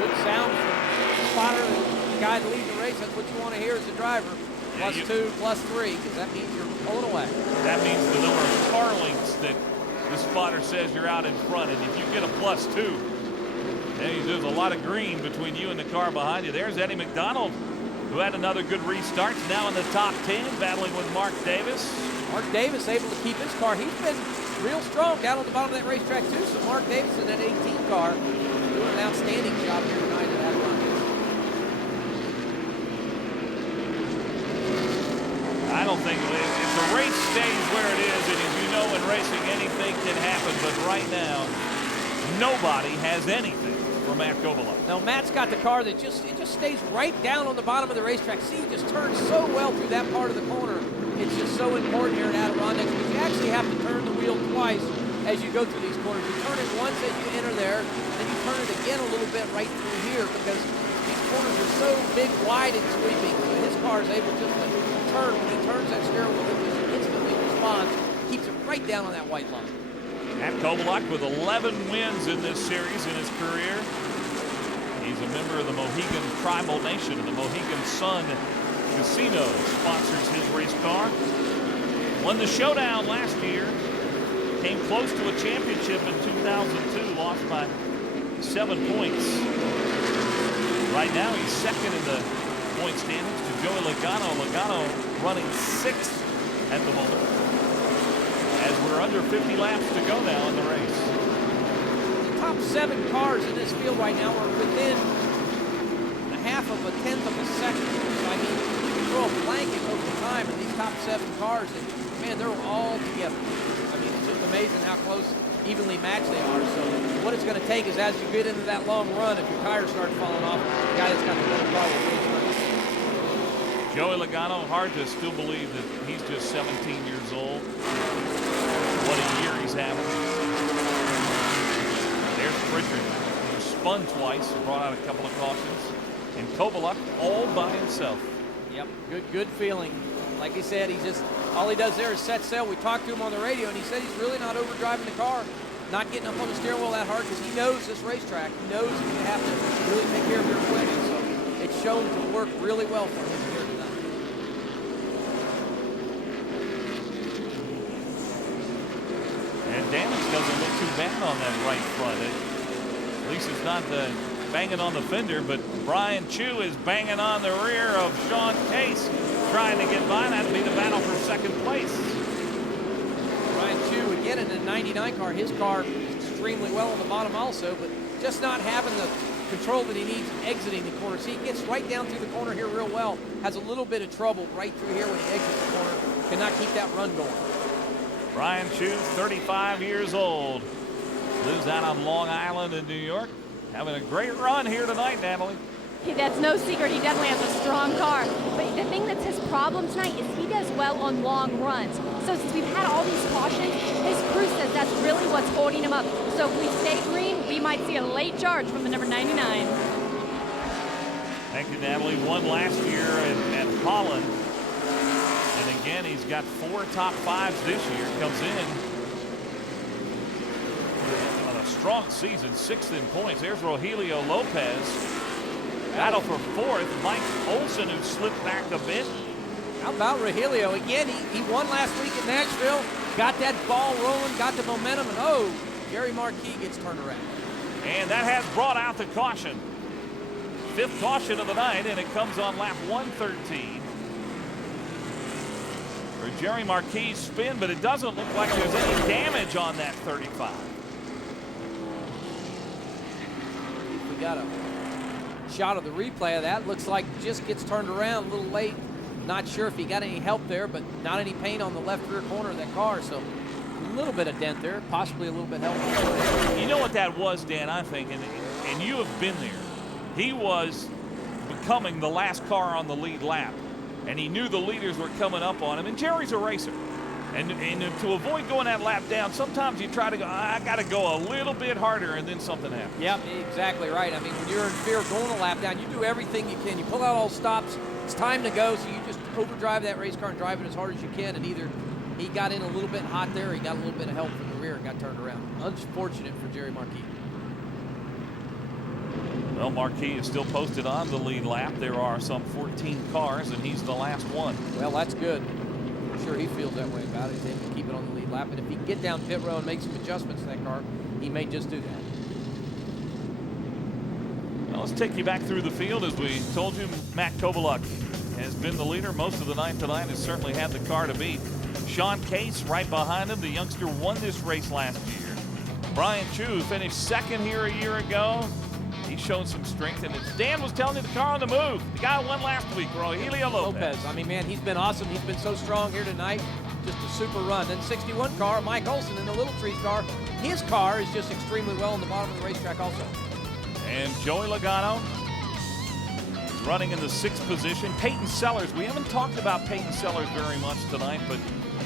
Good sound from the spotter, the guy that leads the race. That's what you want to hear as a driver. Plus 2, plus 3, because that means you're pulling away. That means the number of car lengths that the spotter says you're out in front. And if you get a plus 2, then there's a lot of green between you and the car behind you. There's Eddie McDonald, who had another good restart. Now in the top 10, battling with Mark Davis. Mark Davis able to keep his car. He's been real strong down on the bottom of that racetrack too. So Mark Davis in that 18 car doing an outstanding job here tonight at Adirondack. I don't think if the race stays where it is, and as you know in racing anything can happen, but right now nobody has anything for Matt Kovaluk. Now Matt's got the car that just stays right down on the bottom of the racetrack. See, he just turns so well through that part of the corner. It's just so important here at Adirondack because you actually have to turn the wheel twice as you go through these corners. You turn it once as you enter there, and then you turn it again a little bit right through here because these corners are so big, wide, and sweeping. So his car is able just to turn. When he turns that steering wheel, it just instantly responds, keeps it right down on that white line. Matt Kovaluk with 11 wins in this series in his career. He's a member of the Mohegan Tribal Nation, and the Mohegan Sun Casino sponsors his race car. Won the showdown last year. Came close to a championship in 2002. Lost by 7 points. Right now he's second in the point standings to Joey Logano. Logano running 6th at the moment. As we're under 50 laps to go now in the race. The top top 7 cars in this field right now are within a half of a tenth of a second. So, I mean, you throw a blanket over the time of these top 7 cars, and man, they're all together. I mean, it's just amazing how close, evenly matched they are. So what it's going to take is as you get into that long run, if your tires start falling off, the guy that's got the better car will really start. Joey Logano, hard to still believe that he's just 17 years old. What a year he's having. There's Pritchard, who spun twice, brought out a couple of cautions. And Kovaluk all by himself. Yep, good feeling. Like he said, all he does there is set sail. We talked to him on the radio, and he said he's really not overdriving the car, not getting up on the steering wheel that hard because he knows this racetrack. He knows you have to really take care of your equipment. So it's shown to work really well for him here tonight. And damage doesn't look too bad on that right front. At least it's not banging on the fender, but Brian Chu is banging on the rear of Sean Case, trying to get by. That'd be the battle for second place. Brian Chu, again, in the 99 car, his car is extremely well on the bottom also, but just not having the control that he needs exiting the corner. See, he gets right down through the corner here real well, has a little bit of trouble right through here when he exits the corner, cannot keep that run going. Brian Chu, 35 years old, lives out on Long Island in New York. Having a great run here tonight, Natalie. That's no secret. He definitely has a strong car. But the thing that's his problem tonight is he does well on long runs. So since we've had all these cautions, his crew says that's really what's holding him up. So if we stay green, we might see a late charge from the number 99. Thank you, Natalie. Won last year at Holland. And again, he's got 4 top 5s this year. Comes in on a strong season, 6th in points. There's Rogelio Lopez. Battle for 4th. Mike Olson, who slipped back a bit. How about Rogelio? Again, he won last week in Nashville, got that ball rolling, got the momentum, and Jerry Marquis gets turned around. And that has brought out the caution. 5th caution of the night, and it comes on lap 113. For Jerry Marquis' spin, but it doesn't look like there's any damage on that 35. We got a shot of the replay of that. Looks like just gets turned around a little late. Not sure if he got any help there, but not any paint on the left rear corner of that car. So a little bit of dent there, possibly a little bit helpful. You know what that was, Dan, I think, and you have been there. He was becoming the last car on the lead lap, and he knew the leaders were coming up on him, and Jerry's a racer. And to avoid going that lap down, sometimes you try to go, I got to go a little bit harder, and then something happens. Yep, exactly right. I mean, when you're in fear of going a lap down, you do everything you can. You pull out all stops. It's time to go, so you just overdrive that race car and drive it as hard as you can. And either he got in a little bit hot there, or he got a little bit of help from the rear and got turned around. Unfortunate for Jerry Marquis. Well, Marquis is still posted on the lead lap. There are some 14 cars, and he's the last one. Well, that's good. I'm sure he feels that way about it. He's able to keep it on the lead lap. And if he can get down pit row and make some adjustments to that car, he may just do that. Well, let's take you back through the field. As we told you, Matt Kovaluk has been the leader most of the night tonight, has certainly had the car to beat. Sean Case right behind him. The youngster won this race last year. Brian Chu finished 2nd here a year ago. He's shown some strength, and as Dan was telling you, the car on the move. The guy won last week, Rogelio Lopez. I mean, man, he's been awesome. He's been so strong here tonight. Just a super run. Then 61 car, Mike Olson in the Little Trees car. His car is just extremely well on the bottom of the racetrack also. And Joey Logano is running in the 6th position. Peyton Sellers, we haven't talked about Peyton Sellers very much tonight, but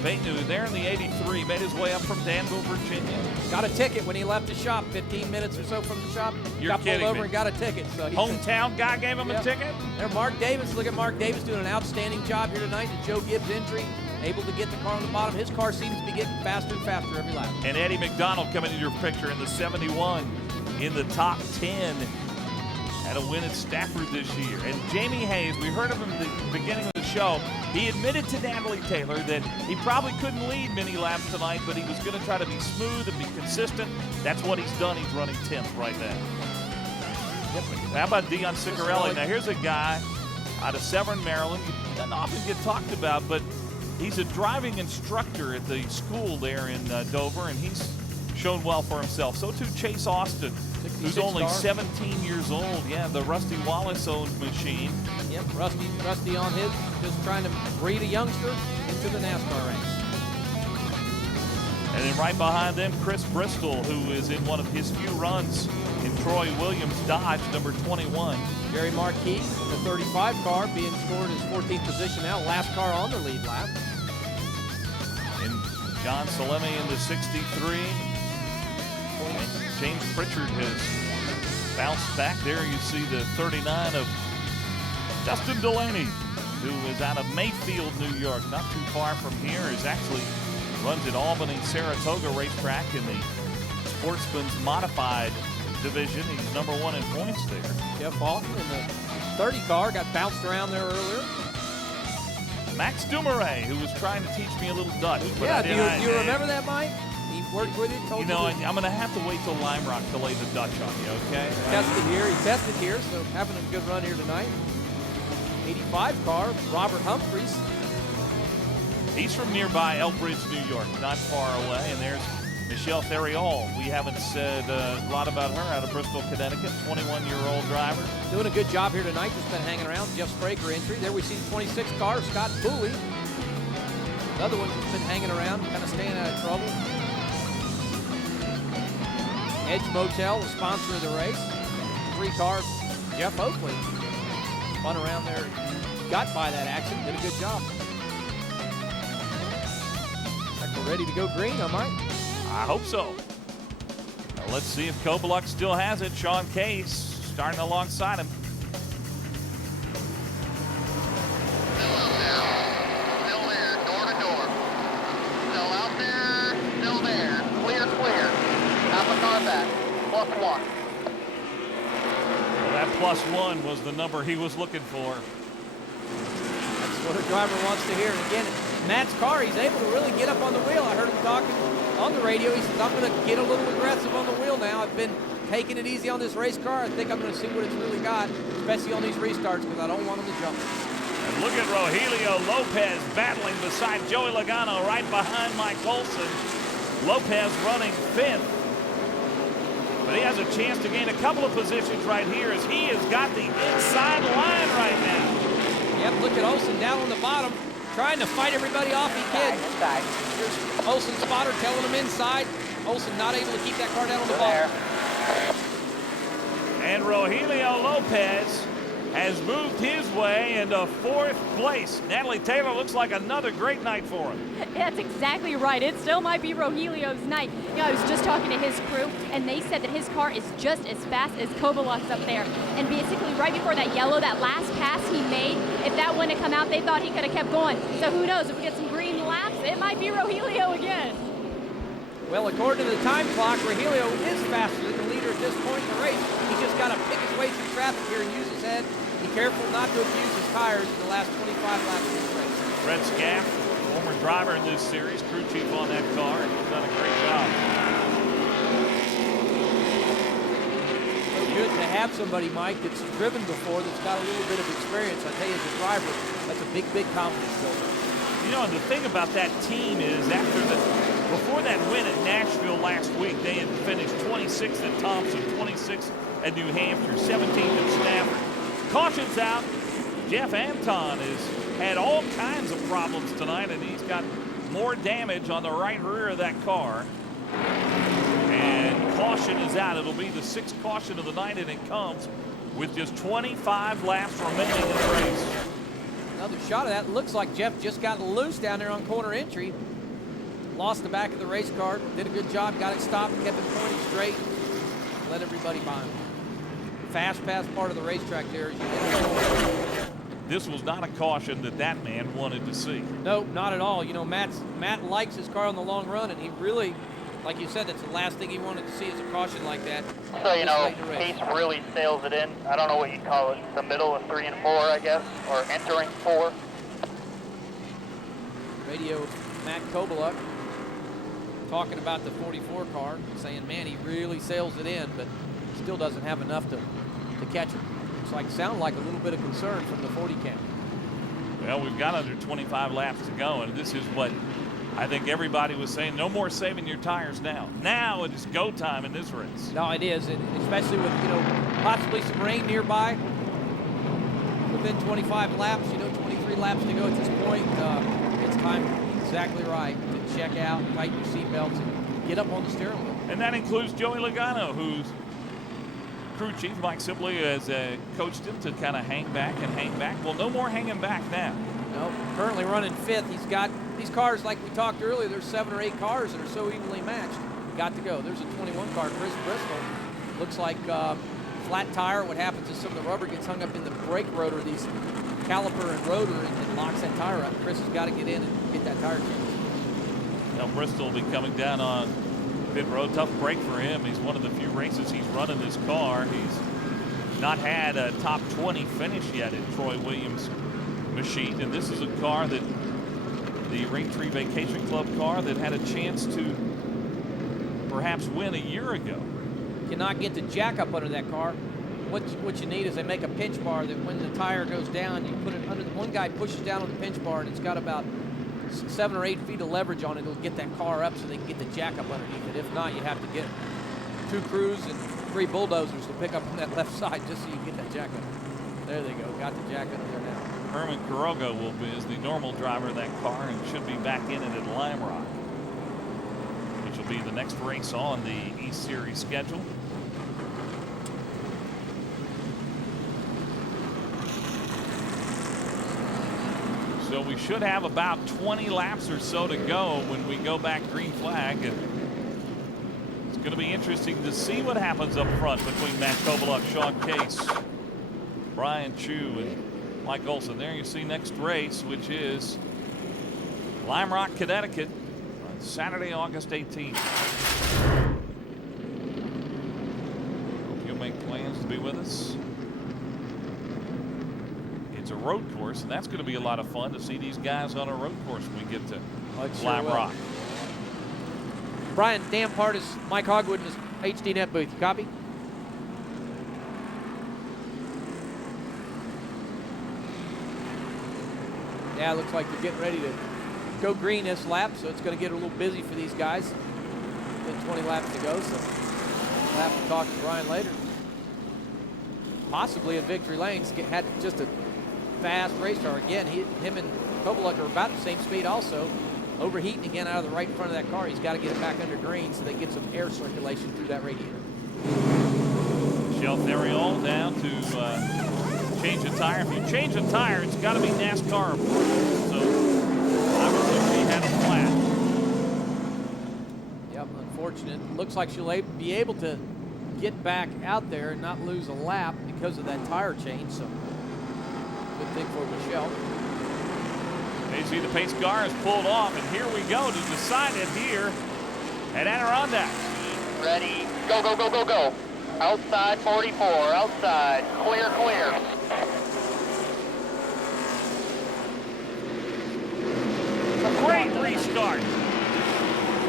Peyton, there in the 83, made his way up from Danville, Virginia. Got a ticket when he left the shop, 15 minutes or so from the shop. You're got pulled over and got a ticket. So hometown guy gave him a ticket? There, Mark Davis. Look at Mark Davis doing an outstanding job here tonight. The Joe Gibbs entry, able to get the car on the bottom. His car seems to be getting faster and faster every lap. And Eddie McDonald coming into your picture in the 71 in the top 10. Had a win at Stafford this year. And Jamie Hayes, we heard of him at the beginning of the show. He admitted to Natalie Taylor that he probably couldn't lead many laps tonight, but he was going to try to be smooth and be consistent. That's what he's done. He's running 10th right now. Yep. How about Dion Ciccarelli? Now, here's a guy out of Severn, Maryland. He doesn't often get talked about, but he's a driving instructor at the school there in Dover, and he's shown well for himself. So too Chase Austin, who's only car. 17 years old. Yeah, the Rusty Wallace-owned machine. Yep, Rusty on his, just trying to breed a youngster into the NASCAR ranks. And then right behind them, Chris Bristol, who is in one of his few runs in Troy Williams Dodge, number 21. Jerry Marquis in the 35 car being scored his 14th position now, last car on the lead lap. And John Salemi in the 63. And James Pritchard has bounced back there. You see the 39 of Justin Delaney, who is out of Mayfield, New York, not too far from here. Is actually runs at Albany Saratoga racetrack in the Sportsman's Modified division. He's number 1 in points there. Jeff Alton in the 30 car got bounced around there earlier. Max Dumouriez, who was trying to teach me a little Dutch. But Yeah, do you remember that, Mike? He worked with you, told you know, I'm going to have to wait till Lime Rock to lay the Dutch on you, okay? He tested here, so having a good run here tonight. 85 car, Robert Humphreys. He's from nearby Elbridge, New York, not far away. And there's Michelle Theriol. We haven't said a lot about her, out of Bristol, Connecticut, 21-year-old driver. Doing a good job here tonight, just been hanging around. Jeff Spraker entry. There we see the 26 car, Scott Booley. Another one that's been hanging around, kind of staying out of trouble. Edge Motel, the sponsor of the race. 3 cars, Jeff Oakley. Spun around there, got by that action, did a good job. We're ready to go green, huh, Mike? I hope so. Now let's see if Kobaluk still has it. Sean Case starting alongside him. Still there, door to door. Still out there, still there. Clear. Half a car back, +1. Well, that +1 was the number he was looking for. That's what a driver wants to hear. And again, Matt's car, he's able to really get up on the wheel. I heard him talking on the radio. He says, I'm going to get a little aggressive on the wheel now. I've been taking it easy on this race car. I think I'm going to see what it's really got, especially on these restarts, because I don't want him to jump. And look at Rogelio Lopez battling beside Joey Logano right behind Mike Olson. Lopez running 5th. But he has a chance to gain a couple of positions right here as he has got the inside line right now. Yep, look at Olson down on the bottom, trying to fight everybody off he can. Here's Olson's spotter telling him inside. Olson not able to keep that car down on the bottom. And Rogelio Lopez has moved his way into 4th place. Natalie Taylor, looks like another great night for him. That's exactly right. It still might be Rogelio's night. You know, I was just talking to his crew, and they said that his car is just as fast as Kobaluk's up there. And basically, right before that yellow, that last pass he made, if that wouldn't have come out, they thought he could have kept going. So who knows? If we get some green laps, it might be Rogelio again. Well, according to the time clock, Rogelio is faster than the leader at this point in the race. He just got to pick his way through traffic here and use his head. Be careful not to abuse his tires in the last 25 laps of this race. Fred Scaff, former driver in this series, crew chief on that car, and he's done a great job. So good to have somebody, Mike, that's driven before, that's got a little bit of experience. I tell you, as a driver, that's a big, big confidence builder. You know, and the thing about that team is before that win at Nashville last week, they had finished 26th at Thompson, 26th at New Hampshire, 17th at Stafford. Caution's out. Jeff Anton has had all kinds of problems tonight, and he's got more damage on the right rear of that car. And caution is out. It'll be the 6th caution of the night, and it comes with just 25 laps remaining in the race. Another shot of that. Looks like Jeff just got loose down there on corner entry. Lost the back of the race car. Did a good job. Got it stopped. Kept it pointed straight. Let everybody by him. Fast pass part of the racetrack there. This was not a caution that man wanted to see. Nope, not at all. You know, Matt likes his car on the long run, and he really, like you said, that's the last thing he wanted to see is a caution like that. So, you know, Case really sails it in. I don't know what you call it. The middle of 3 and 4, I guess, or entering 4. Radio Matt Kobaluk talking about the 44 car, saying, man, he really sails it in, but still doesn't have enough to catch him. Sound like a little bit of concern from the 40 cam. Well, we've got under 25 laps to go, and this is what I think everybody was saying no more saving your tires now. Now it is go time in this race. No, it is, and especially with, possibly some rain nearby. Within 25 laps, 23 laps to go at this point. It's time, exactly right, to check out, tighten your seatbelts, and get up on the steering wheel. And that includes Joey Logano, whose crew chief, Mike Sibley, has coached him to kind of hang back and hang back. Well, no more hanging back now. No, currently running 5th. He's got these cars, like we talked earlier, there's 7 or 8 cars that are so evenly matched. Got to go. There's a 21 car, Chris Bristol. Looks like flat tire. What happens is some of the rubber gets hung up in the brake rotor, these caliper and rotor, and locks that tire up. Chris has got to get in and get that tire changed. Now Bristol will be coming down on pit road. Tough break for him. He's one of the few races he's run in this car. He's not had a top 20 finish yet in Troy Williams' machine, and this is a car that the Raintree Vacation Club car that had a chance to perhaps win a year ago. Cannot get the jack up under that car. What you need is they make a pinch bar that when the tire goes down, you put it under. One guy pushes down on the pinch bar, and it's got about 7 or 8 feet of leverage on it. It'll get that car up so they can get the jack up underneath it. If not, you have to get 2 crews and 3 bulldozers to pick up on that left side just so you can get that jack up. There they go. Got the jack under there now. Herman Quiroga is the normal driver of that car and should be back in it at Lime Rock, which will be the next race on the East Series schedule. So we should have about 20 laps or so to go when we go back green flag. And it's going to be interesting to see what happens up front between Matt Kovaluk, Sean Case, Brian Chu, and Mike Olson. There you see next race, which is Lime Rock, Connecticut on Saturday, August 18th. Hope you'll make plans to be with us. It's a road course, and that's going to be a lot of fun to see these guys on a road course when we get to Lime Rock. Brian, Dan Partis, Mike Hogwood in his HDNet booth. You copy? Yeah, it looks like they're getting ready to go green this lap, so it's going to get a little busy for these guys. Then 20 laps to go, so we'll have to talk to Brian later. Possibly in victory lanes. Had just a fast race car. Again, him and Kovaluk are about the same speed also. Overheating again out of the right front of that car. He's got to get it back under green so they get some air circulation through that radiator. Michelle Theriol down to change a tire. If you change a tire, it's got to be NASCAR approved. So obviously she had a flat. Yep, unfortunate. Looks like she'll be able to get back out there and not lose a lap because of that tire change. So good thing for Michelle. You see the pace car is pulled off, and here we go to decide it here at Adirondack. Ready, go, go, go, go, go. Outside 44, outside, clear, clear. A great restart.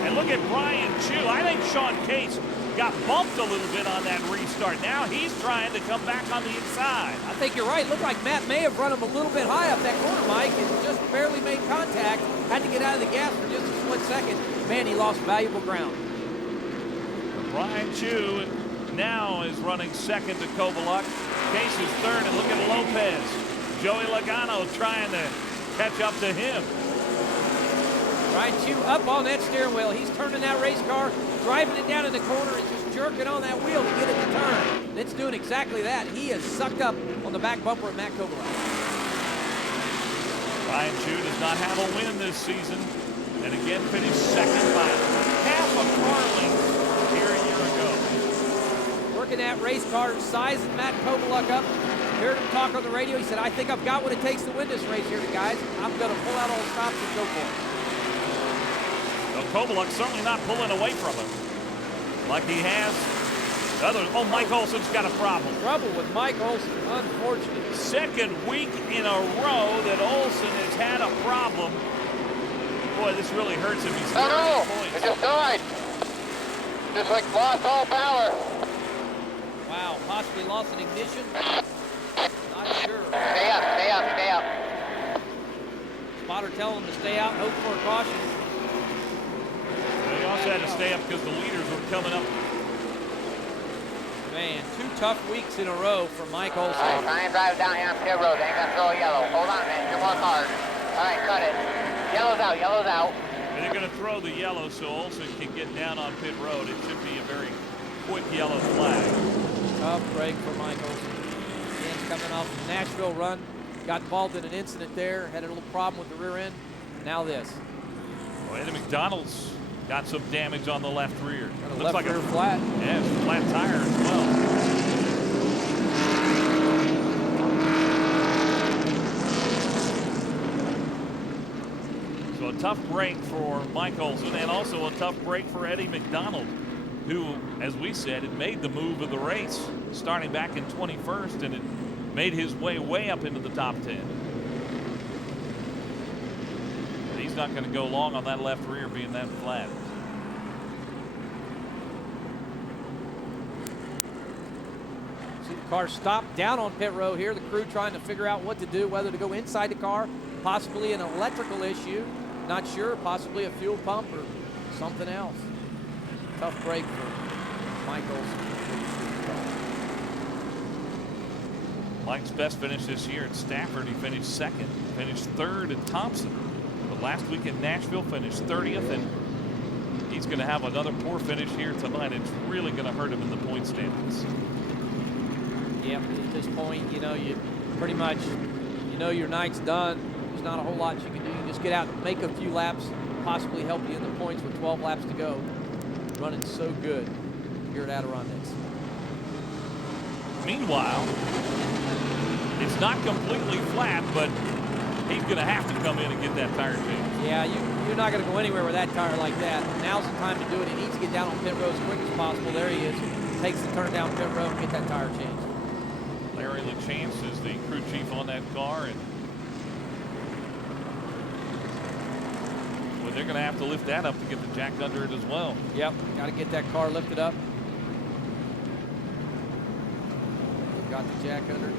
And look at Brian Chu. I think Sean Case got bumped a little bit on that restart. Now he's trying to come back on the inside. I think you're right. Looked like Matt may have run him a little bit high up that corner, Mike, and just barely made contact. Had to get out of the gas for just a split second. Man, he lost valuable ground. Brian Chu now is running second to Kovaluk. Case is third, and look at Lopez. Joey Logano trying to catch up to him. Brian Chu up on that steering wheel. He's turning that race car, driving it down in the corner and just jerking on that wheel to get it to turn. It's doing exactly that. He is sucked up on the back bumper of Matt Kovaluk. Brian Chu does not have a win this season, and again finished second by half a car length here a year ago. Working that race car, sizing Matt Kovaluk up. Heard him talk on the radio. He said, I think I've got what it takes to win this race here, guys. I'm going to pull out all the stops and go for it. Kovaluk certainly not pulling away from him like he has others. Oh, Mike Olson's got a problem. Trouble with Mike Olson, unfortunate. Second week in a row that Olson has had a problem. Boy, this really hurts him. He's points. It just died. Just like lost all power. Wow, possibly lost an ignition. Not sure. Stay up, stay up, stay up. Spotter telling him to stay out and hope for a caution. had to stay up because the leaders were coming up. Man, 2 tough weeks in a row for Mike Olson. All right, try and drive down here on pit road. They ain't gonna throw a yellow. Hold on a minute, you're more hard. All right, cut it. Yellow's out, yellow's out. And they're going to throw the yellow so Olson can get down on pit road. It should be a very quick yellow flag. Tough break for Mike Olson. Again, coming off the Nashville run. Got involved in an incident there. Had a little problem with the rear end. Now this. Well, Eddie McDonald's got some damage on the left rear. Looks left like rear flat. Yeah, it's a flat tire as well. So a tough break for Mike Olson and also a tough break for Eddie McDonald, who, as we said, had made the move of the race starting back in 21st and it made his way up into the top 10. But he's not going to go long on that left rear being that flat. See the car stop down on pit road here. The crew trying to figure out what to do, whether to go inside the car, possibly an electrical issue. Not sure, possibly a fuel pump or something else. Tough break for Mike Olson. Mike's best finish this year at Stafford, he finished second, finished third at Thompson. But last week in Nashville finished 30th, and he's going to have another poor finish here tonight. It's really going to hurt him in the point standings. Yeah, at this point, you know, you pretty much, you know, your night's done. There's not a whole lot you can do. You just get out and make a few laps, possibly help you in the points with 12 laps to go. Running so good here at Adirondacks. Meanwhile, it's not completely flat, but he's going to have to come in and get that tire changed. Yeah, you're not going to go anywhere with that tire like that. Now's the time to do it. He needs to get down on pit road as quick as possible. There he is. Takes the turn down pit road and get that tire changed. Larry LaChance is the crew chief on that car, and well, they're going to have to lift that up to get the jack under it as well. Yep, got to get that car lifted up. Got the jack under.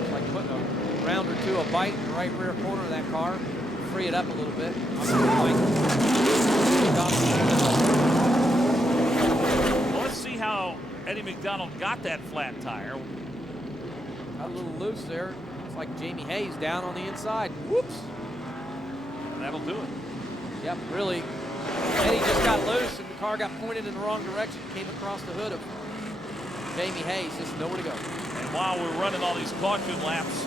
It's like putting a round or two of bite in the right rear corner of that car. Free it up a little bit. Well, let's see how Eddie McDonald got that flat tire. Got a little loose there. It's like Jamie Hayes down on the inside. Whoops. And that'll do it. Yep, really. Eddie just got loose and the car got pointed in the wrong direction. Came across the hood of Jamie Hayes, just nowhere to go. And while we're running all these caution laps,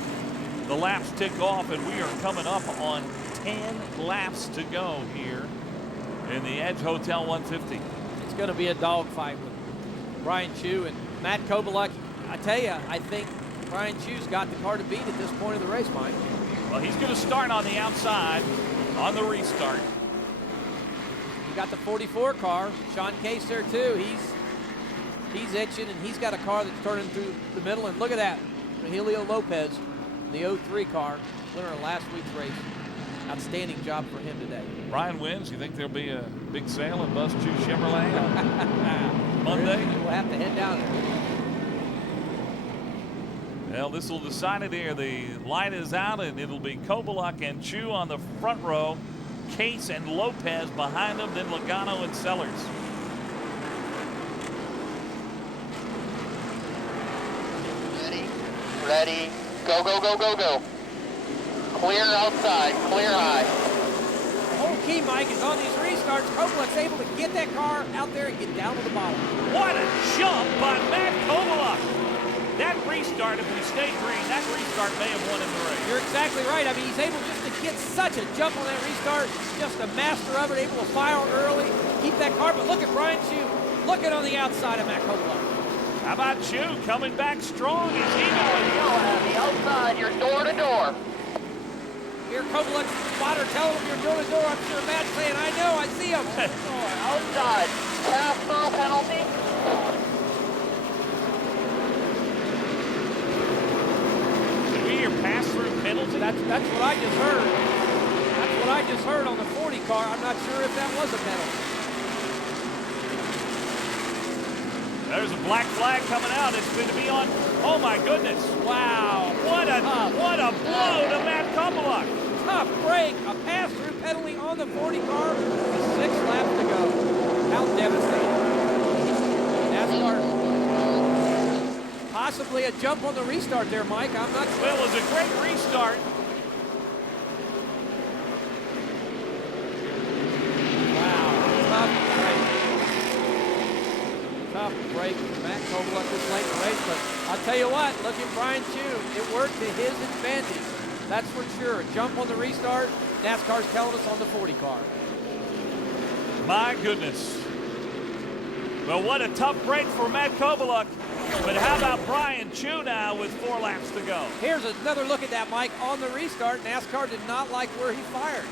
the laps tick off, and we are coming up on 10 laps to go here in the Edge Hotel 150. It's going to be a dogfight with Brian Chu and Matt Kobaluk. I tell you, I think Brian Chu's got the car to beat at this point of the race, Mike. Well, he's going to start on the outside on the restart. You got the 44 car. Sean Case there, too. He's itching, and he's got a car that's turning through the middle. And look at that, Rogelio Lopez, the 03 car, winner of last week's race. Outstanding job for him today. Brian wins. You think there'll be a big sale at Busch East Chevrolet on Monday? We'll have to head down there. Well, this will decide it here. The light is out, and it'll be Kobaluk and Chu on the front row, Case and Lopez behind them, then Logano and Sellers. Ready, go, go, go, go, go. Clear outside, clear high. The whole key, Mike, is on these restarts. Kobaluk's able to get that car out there and get down to the bottom. What a jump by Matt Kobaluk. That restart, if we stay green, that restart may have won in the race. You're exactly right. I mean, he's able just to get such a jump on that restart. Just a master of it, able to fire early, keep that car. But look at Brian Chu looking on the outside of Matt Kobaluk. How about Chu coming back strong? Is he going? The outside, you're door to door. Here, Kobaluk's spotter telling him you're door to door. I'm sure Matt's saying, I know, I see him. Outside, pass-through penalty. Did we hear pass-through penalty? That's what I just heard. That's what I just heard on the 40 car. I'm not sure if that was a penalty. There's a black flag coming out. It's going to be on. Oh my goodness! Wow! What a blow to Matt Kobaluk. tough break. A pass-through penalty on the 40 car with 6 laps to go. How devastating. NASCAR, possibly a jump on the restart there, Mike. I'm not sure. Well, it was a great restart. Wow, tough break for Matt Kovaluk this late in the race, but I'll tell you what, look at Brian Chu. It worked to his advantage. That's for sure. A jump on the restart. NASCAR's telling us on the 40 car. My goodness. Well, what a tough break for Matt Kovaluk. But how about Brian Chu now with 4 laps to go? Here's another look at that, Mike. On the restart, NASCAR did not like where he fired.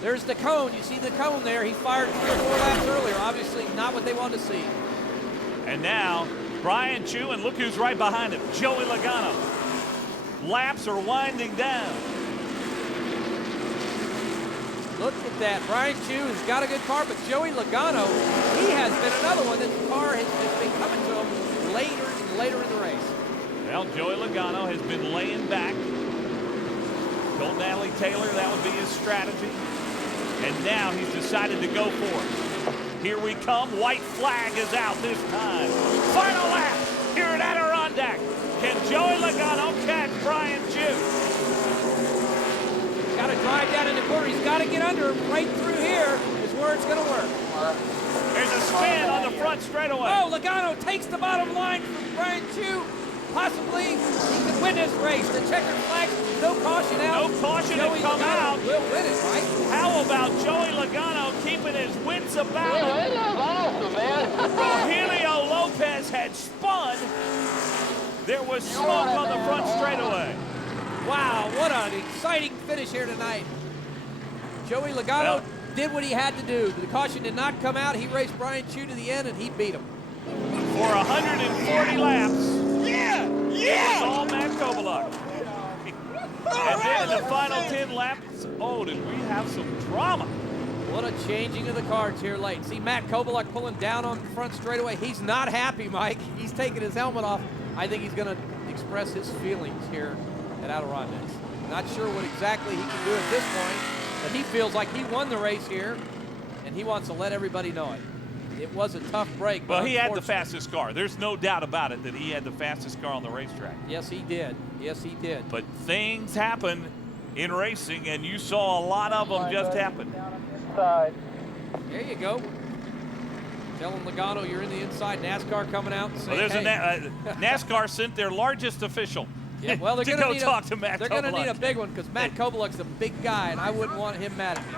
There's the cone. You see the cone there. He fired 3 or 4 laps earlier. Obviously not what they wanted to see. And now, Brian Chu, and look who's right behind him, Joey Logano. Laps are winding down. Look at that. Brian Chu has got a good car, but Joey Logano, he has been another one that the car has been coming to him later and later in the race. Well, Joey Logano has been laying back. Told Natalie Taylor that would be his strategy. And now he's decided to go for it. Here we come. White flag is out this time. Final lap here at Adirondack. Can Joey Logano catch Brian Chu? Got to drive down in the corner. He's got to get under him. Right through here is where it's going to work. There's a spin on the front straightaway. Oh, Logano takes the bottom line from Brian Chu. Possibly he could win this race. The checkered flag, no caution out. No caution to come out. Will win it, right? How about Joey Logano keeping his wits about him? That was awesome, man. Rogelio Lopez had spun. There was smoke on the front straightaway. Wow, what an exciting finish here tonight. Joey Logano did what he had to do. The caution did not come out. He raced Brian Chu to the end, and he beat him. For 140 laps. It's all Matt Kovaluk. And then in the final 10 laps, oh, did we have some drama. What a changing of the cards here late. See Matt Kovaluk pulling down on the front straightaway. He's not happy, Mike. He's taking his helmet off. I think he's going to express his feelings here at Adirondack. Not sure what exactly he can do at this point, but he feels like he won the race here, and he wants to let everybody know it. It was a tough break. Well, he had the fastest car. There's no doubt about it that he had the fastest car on the racetrack. Yes, he did. Yes, he did. But things happen in racing, and you saw a lot of them just happen. There you go. Telling Logano you're in the inside. NASCAR coming out and saying, NASCAR sent their largest official well, they're to go talk to Matt They're Kovaluk. going to need a big one because Matt Kovaluk's a big guy, and I wouldn't want him mad at me.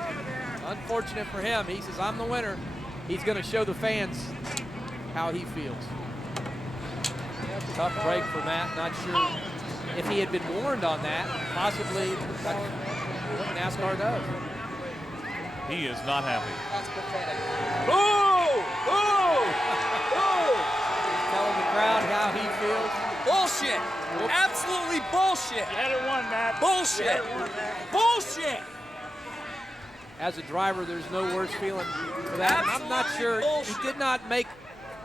Unfortunate for him. He says, I'm the winner. He's going to show the fans how he feels. Tough break for Matt. Not sure if he had been warned on that. Possibly that's what NASCAR does. He is not happy. That's pathetic. Boo! Boo! Boo! He's telling the crowd how he feels. Bullshit! Absolutely bullshit! You had it won, Matt. Bullshit! Bullshit! As a driver, there's no worse feeling for that. I'm not sure. He did not make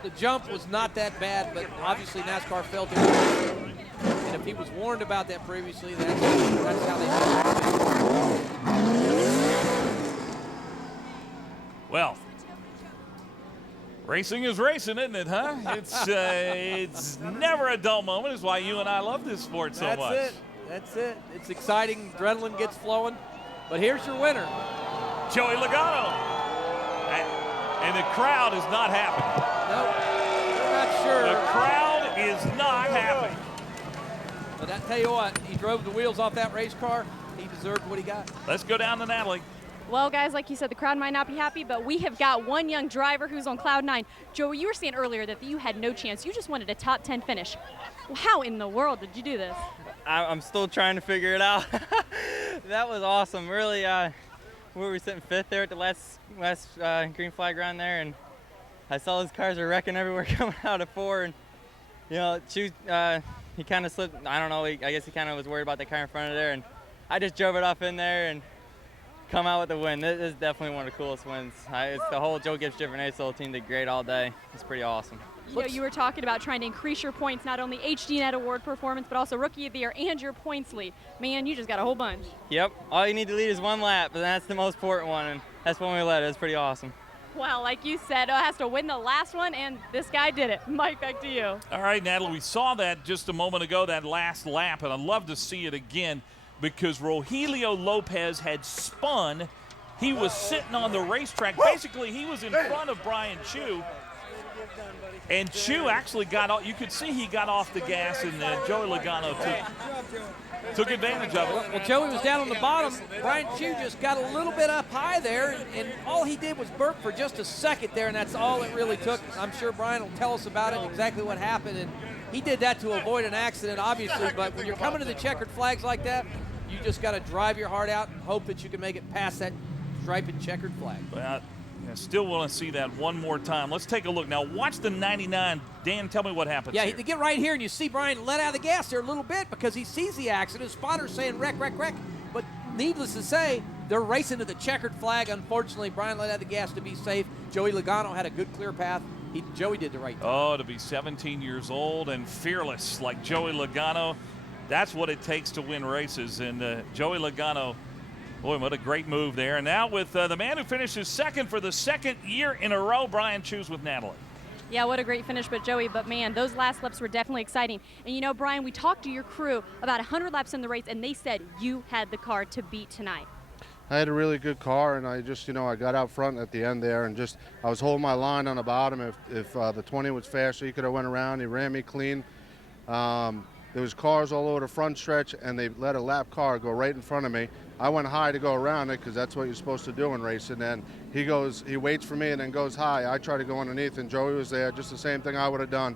the jump, was not that bad, but obviously NASCAR felt it. And if he was warned about that previously, that's how they do it. Well, racing is racing, isn't it, huh? It's never a dull moment. It's why you and I love this sport so much. That's it. That's it. It's exciting. Adrenaline gets flowing. But here's your winner. Joey Logano. And the crowd is not happy. Nope. We're not sure. The crowd is not happy. But I tell you what, he drove the wheels off that race car. He deserved what he got. Let's go down to Natalie. Well, guys, like you said, the crowd might not be happy, but we have got one young driver who's on cloud 9. Joey, you were saying earlier that you had no chance. You just wanted a top 10 finish. Well, how in the world did you do this? I'm still trying to figure it out. That was awesome. Really, we were sitting 5th there at the last green flag round there, and I saw those cars were wrecking everywhere coming out of 4, and you know, he kind of slipped. I don't know. I guess he kind of was worried about the car in front of there, and I just drove it off in there, and come out with a win. This is definitely one of the coolest wins. It's the whole Joe Gibbs Different Ace whole team did great all day. It's pretty awesome. You know, you were talking about trying to increase your points, not only HDNet award performance, but also Rookie of the Year and your points lead. Man, you just got a whole bunch. Yep. All you need to lead is one lap, but that's the most important one, and that's when we led. It was pretty awesome. Well, like you said, has to win the last one, and this guy did it. Mike, back to you. All right, Natalie, we saw that just a moment ago, that last lap, and I'd love to see it again because Rogelio Lopez had spun. He was sitting on the racetrack. Basically, he was in front of Brian Chu. And Chu actually got off. You could see he got off the gas, and Joey Logano took advantage of it. Well, Joey was down on the bottom. Brian Chu just got a little bit up high there, and all he did was burp for just a second there, and that's all it really took. I'm sure Brian will tell us about it, exactly what happened, and he did that to avoid an accident, obviously, but when you're coming to the checkered flags like that, you just got to drive your heart out and hope that you can make it past that striped and checkered flag. Well, I still want to see that one more time. Let's take a look. Now, watch the 99. Dan, tell me what happens Yeah, here. they get right here, and you see Brian let out of the gas there a little bit because he sees the accident. His spotter's saying wreck, wreck, wreck. But needless to say, they're racing to the checkered flag. Unfortunately, Brian let out the gas to be safe. Joey Logano had a good, clear path. Joey did the right thing. Oh, to be 17 years old and fearless like Joey Logano, that's what it takes to win races. And Joey Logano, boy, what a great move there. And now with the man who finishes second for the second year in a row, Brian Chu's with Natalie. Yeah, what a great finish, but Joey, but man, those last laps were definitely exciting. And you know, Brian, we talked to your crew about 100 laps in the race, and they said you had the car to beat tonight. I had a really good car, and I just, I got out front at the end there, and I was holding my line on the bottom. If the 20 was faster, he could have went around. He ran me clean. There was cars all over the front stretch, and they let a lap car go right in front of me. I went high to go around it because that's what you're supposed to do in racing. And he waits for me and then goes high. I try to go underneath, and Joey was there, just the same thing I would have done,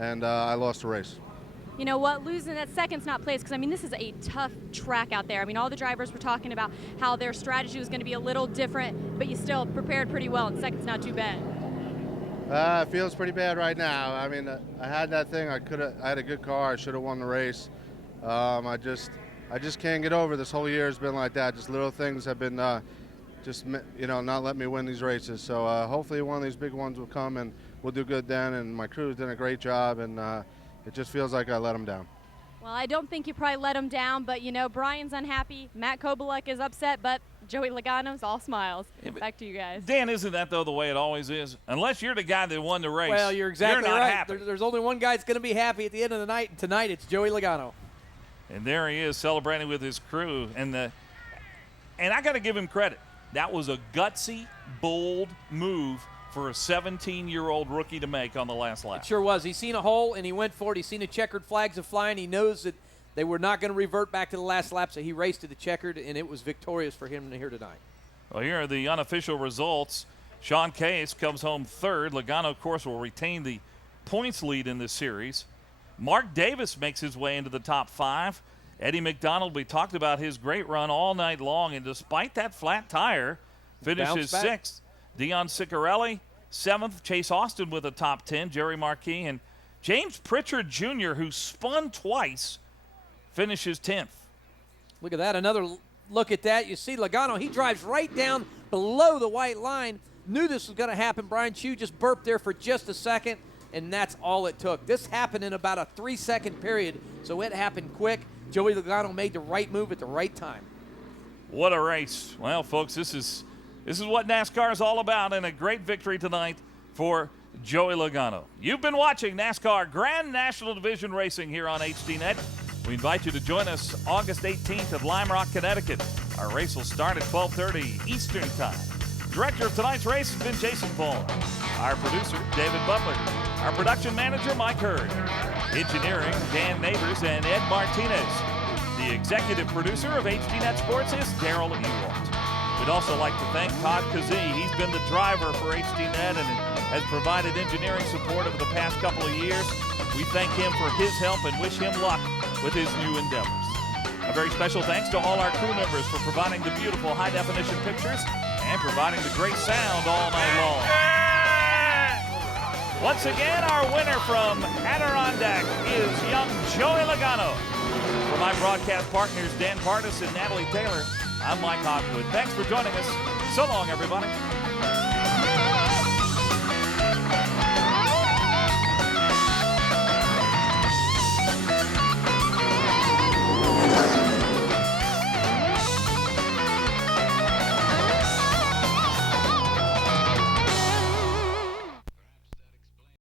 and I lost the race. You know what, losing that second's not placed, because I mean, this is a tough track out there. I mean, all the drivers were talking about how their strategy was going to be a little different, but you still prepared pretty well, and second's not too bad. It feels pretty bad right now. I mean, I had that thing. I had a good car. I should have won the race. I just can't get over. This whole year has been like that. Just little things have been not letting me win these races. So hopefully one of these big ones will come and we'll do good then. And my crew's done a great job, and it just feels like I let them down. Well, I don't think you probably let him down, but Brian's unhappy. Matt Kobalek is upset, but Joey Logano's all smiles. Back to you guys. Dan, isn't that, though, the way it always is? Unless you're the guy that won the race, well, you're exactly not right. happy. There's only one guy that's going to be happy at the end of the night, and tonight it's Joey Logano. And there he is celebrating with his crew. And I got to give him credit. That was a gutsy, bold move for a 17-year-old rookie to make on the last lap. It sure was. He's seen a hole, and he went for it. He's seen the checkered flags of flying. He knows that they were not going to revert back to the last lap, so he raced to the checkered, and it was victorious for him here tonight. Well, here are the unofficial results. Sean Case comes home third. Logano, of course, will retain the points lead in this series. Mark Davis makes his way into the top 5. Eddie McDonald, we talked about his great run all night long, and despite that flat tire, finishes 6th. Dion Ciccarelli, 7th. Chase Austin with a top 10. Jerry Marquis and James Pritchard Jr., who spun twice, finishes 10th. Look at that. Another look at that. You see Logano, he drives right down below the white line. Knew this was going to happen. Brian Chu just burped there for just a second, and that's all it took. This happened in about a 3-second period, so it happened quick. Joey Logano made the right move at the right time. What a race. Well, folks, this is what NASCAR is all about, and a great victory tonight for Joey Logano. You've been watching NASCAR Grand National Division Racing here on HDNet. We invite you to join us August 18th at Lime Rock, Connecticut. Our race will start at 12:30 Eastern Time. Director of tonight's race has been Jason Vaughn. Our producer, David Butler. Our production manager, Mike Hurd. Engineering, Dan Neighbors and Ed Martinez. The executive producer of HDNet Sports is Daryl Ewalt. We'd also like to thank Todd Kazee. He's been the driver for HDNet and has provided engineering support over the past couple of years. We thank him for his help and wish him luck with his new endeavors. A very special thanks to all our crew members for providing the beautiful high-definition pictures and providing the great sound all night long. Once again, our winner from Adirondack is young Joey Logano. For my broadcast partners, Dan Pardis and Natalie Taylor, I'm Mike Hogwood. Thanks for joining us. So long, everybody.